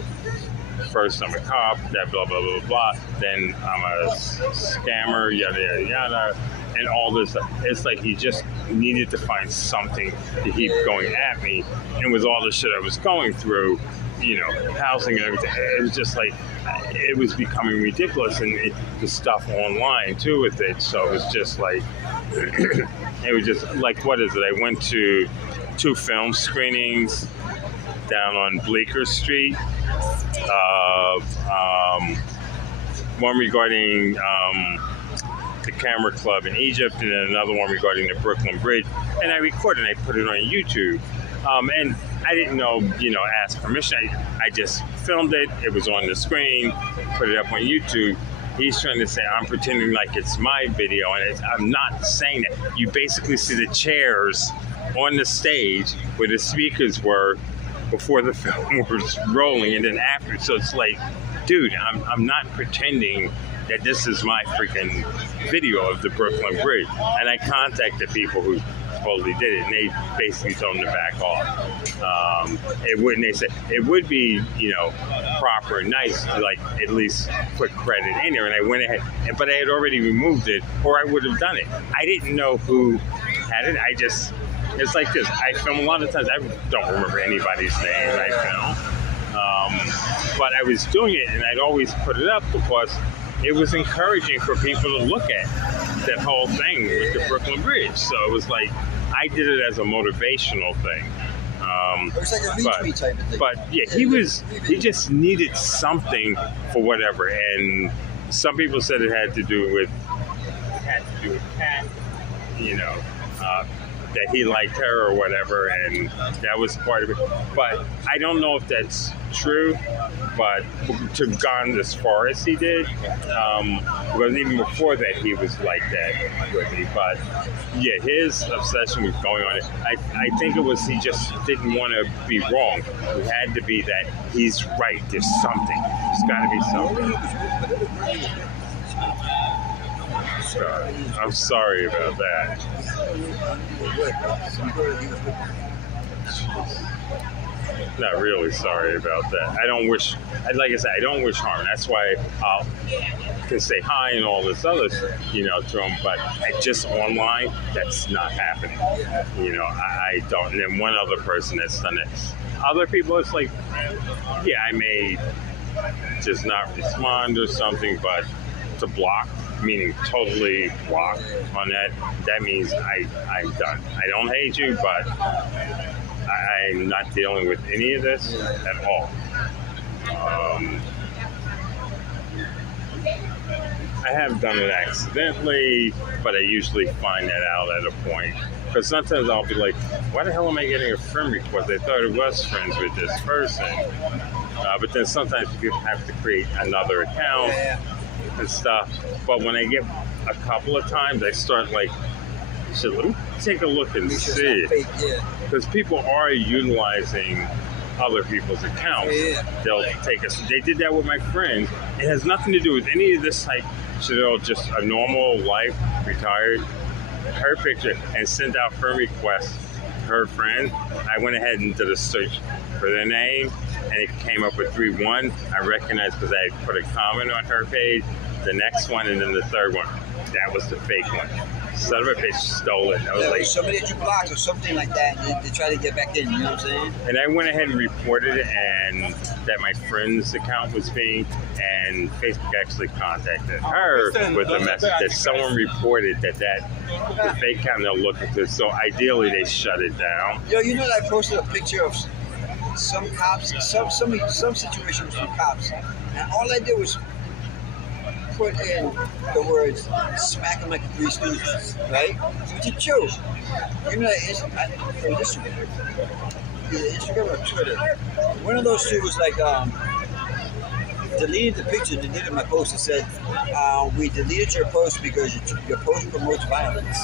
first I'm a cop, that blah blah blah blah, then I'm a scammer, yada yada yada, and all this. It's like he just needed to find something to keep going at me, and with all the shit I was going through, you know, housing and everything, it was just like it was becoming ridiculous, and the stuff online too with it. So it was just like it was just like, what is it? I went to 2 film screenings down on Bleecker Street. One regarding the Camera Club in Egypt, and then another one regarding the Brooklyn Bridge. And I recorded and I put it on YouTube. And I didn't know, ask permission. I just filmed it. It was on the screen, put it up on YouTube. He's trying to say I'm pretending like it's my video, and I'm not saying that. You basically see the chairs on the stage where the speakers were before the film was rolling, and then after. So it's like, dude, I'm not pretending that this is my freaking video of the Brooklyn Bridge. And I contacted people who supposedly did it, and they basically told them to back off. They said it would be, proper and nice to like at least put credit in there. And I went ahead, but I had already removed it, or I would have done it. I didn't know who had it. It's like this. I film a lot of times. I don't remember anybody's name I film. But I was doing it, and I'd always put it up because it was encouraging for people to look at that whole thing with the Brooklyn Bridge. So it was like, I did it as a motivational thing. It was like a retweet type of thing. But yeah, he just needed something for whatever. And some people said it had to do with Kat, that he liked her or whatever, and that was part of it. But I don't know if that's true, but to have gone as far as he did, because even before that he was like that with me. But yeah, his obsession was going on. I think it was he just didn't want to be wrong. It had to be that he's right. There's something. There's got to be something. I'm sorry about that. Not really sorry about that. I don't wish, like I said, I don't wish harm. That's why I can say hi and all this other, to him. But just online, that's not happening. I don't. And then one other person that's done it. Other people, it's like, yeah, I may just not respond or something, but to block meaning totally blocked on that means I'm done. I don't hate you, but I'm not dealing with any of this at all. I have done it accidentally, but I usually find that out at a point. Because sometimes I'll be like, why the hell am I getting a friend request? I thought I was friends with this person. But then sometimes you have to create another account and stuff. But when I get a couple of times, I start like, shit, let me take a look and see. Because people are utilizing other people's accounts. They'll take us. They did that with my friend. It has nothing to do with any of this type shit. Just a normal life, retired. Her picture and sent out friend requests to her friend. I went ahead and did a search for their name, and it came up with 3-1. I recognized because I put a comment on her page, the next one, and then the third one. That was the fake one. Son of a bitch stole it. I was like, somebody that you blocked or something like that, and they try to get back in, you know what I'm saying? And I went ahead and reported it, and that my friend's account was being, and Facebook actually contacted her with a message that someone reported that the fake account they'll look into. So ideally, they shut it down. Yo, you know that I posted a picture of some cops, some situation with some cops, and all I did was put in the words "smack them like the Three Stooges," right? It's a joke. You know that Instagram or Twitter. One of those two was like deleted the picture, deleted my post. It said, "We deleted your post because your post promotes violence."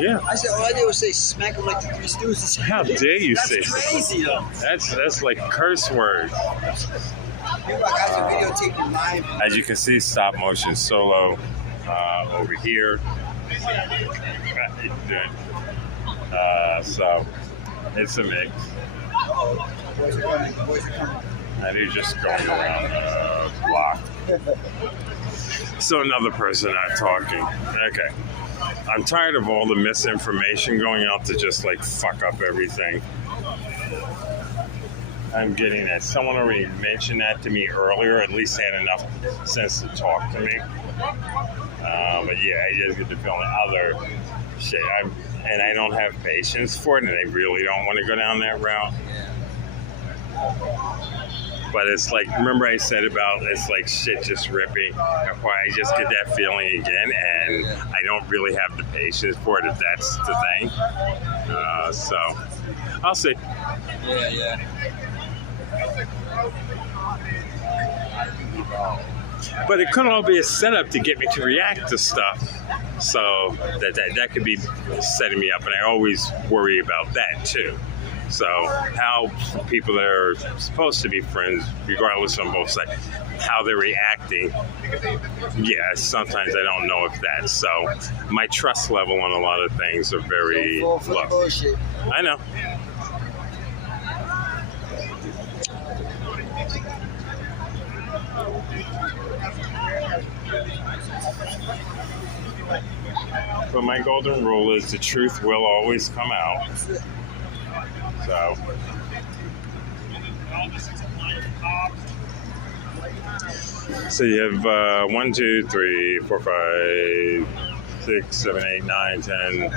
Yeah. I said all I did was say "smack them like the Three Stooges." How dare you say that? That's crazy though. That's like curse words. As you can see, stop motion solo over here. So it's a mix. And he's just going around the block. So another person not talking. Okay. I'm tired of all the misinformation going out to just like fuck up everything. I'm getting that. Someone already mentioned that to me earlier, at least had enough sense to talk to me. But yeah, I just get the feeling other shit. And I don't have patience for it, and I really don't want to go down that route. But it's like, remember I said about it's like shit just ripping. I just get that feeling again, and I don't really have the patience for it if that's the thing. So I'll see. Yeah. But it could all be a setup to get me to react to stuff. So that could be setting me up, and I always worry about that too. So how people that are supposed to be friends, regardless on both sides, how they're reacting, yeah, sometimes I don't know if that's so. My trust level on a lot of things are very low. I know. But my golden rule is the truth will always come out. So you have 1, 2, 3, 4, 5, 6, 7, 8, 9, 10,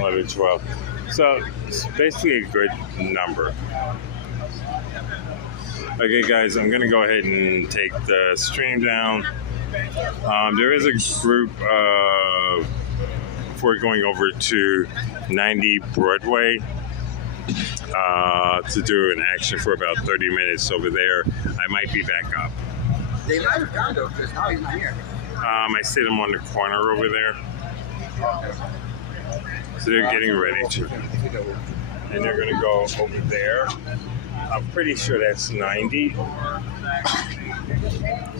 11, 12. So it's basically a good number. Okay, guys, I'm going to go ahead and take the stream down. There is a group before going over to 90 Broadway to do an action for about 30 minutes over there. I might be back up. They might have gone though, because now he's not here. I see them on the corner over there. So they're getting ready to. And they're going to go over there. I'm pretty sure that's 90.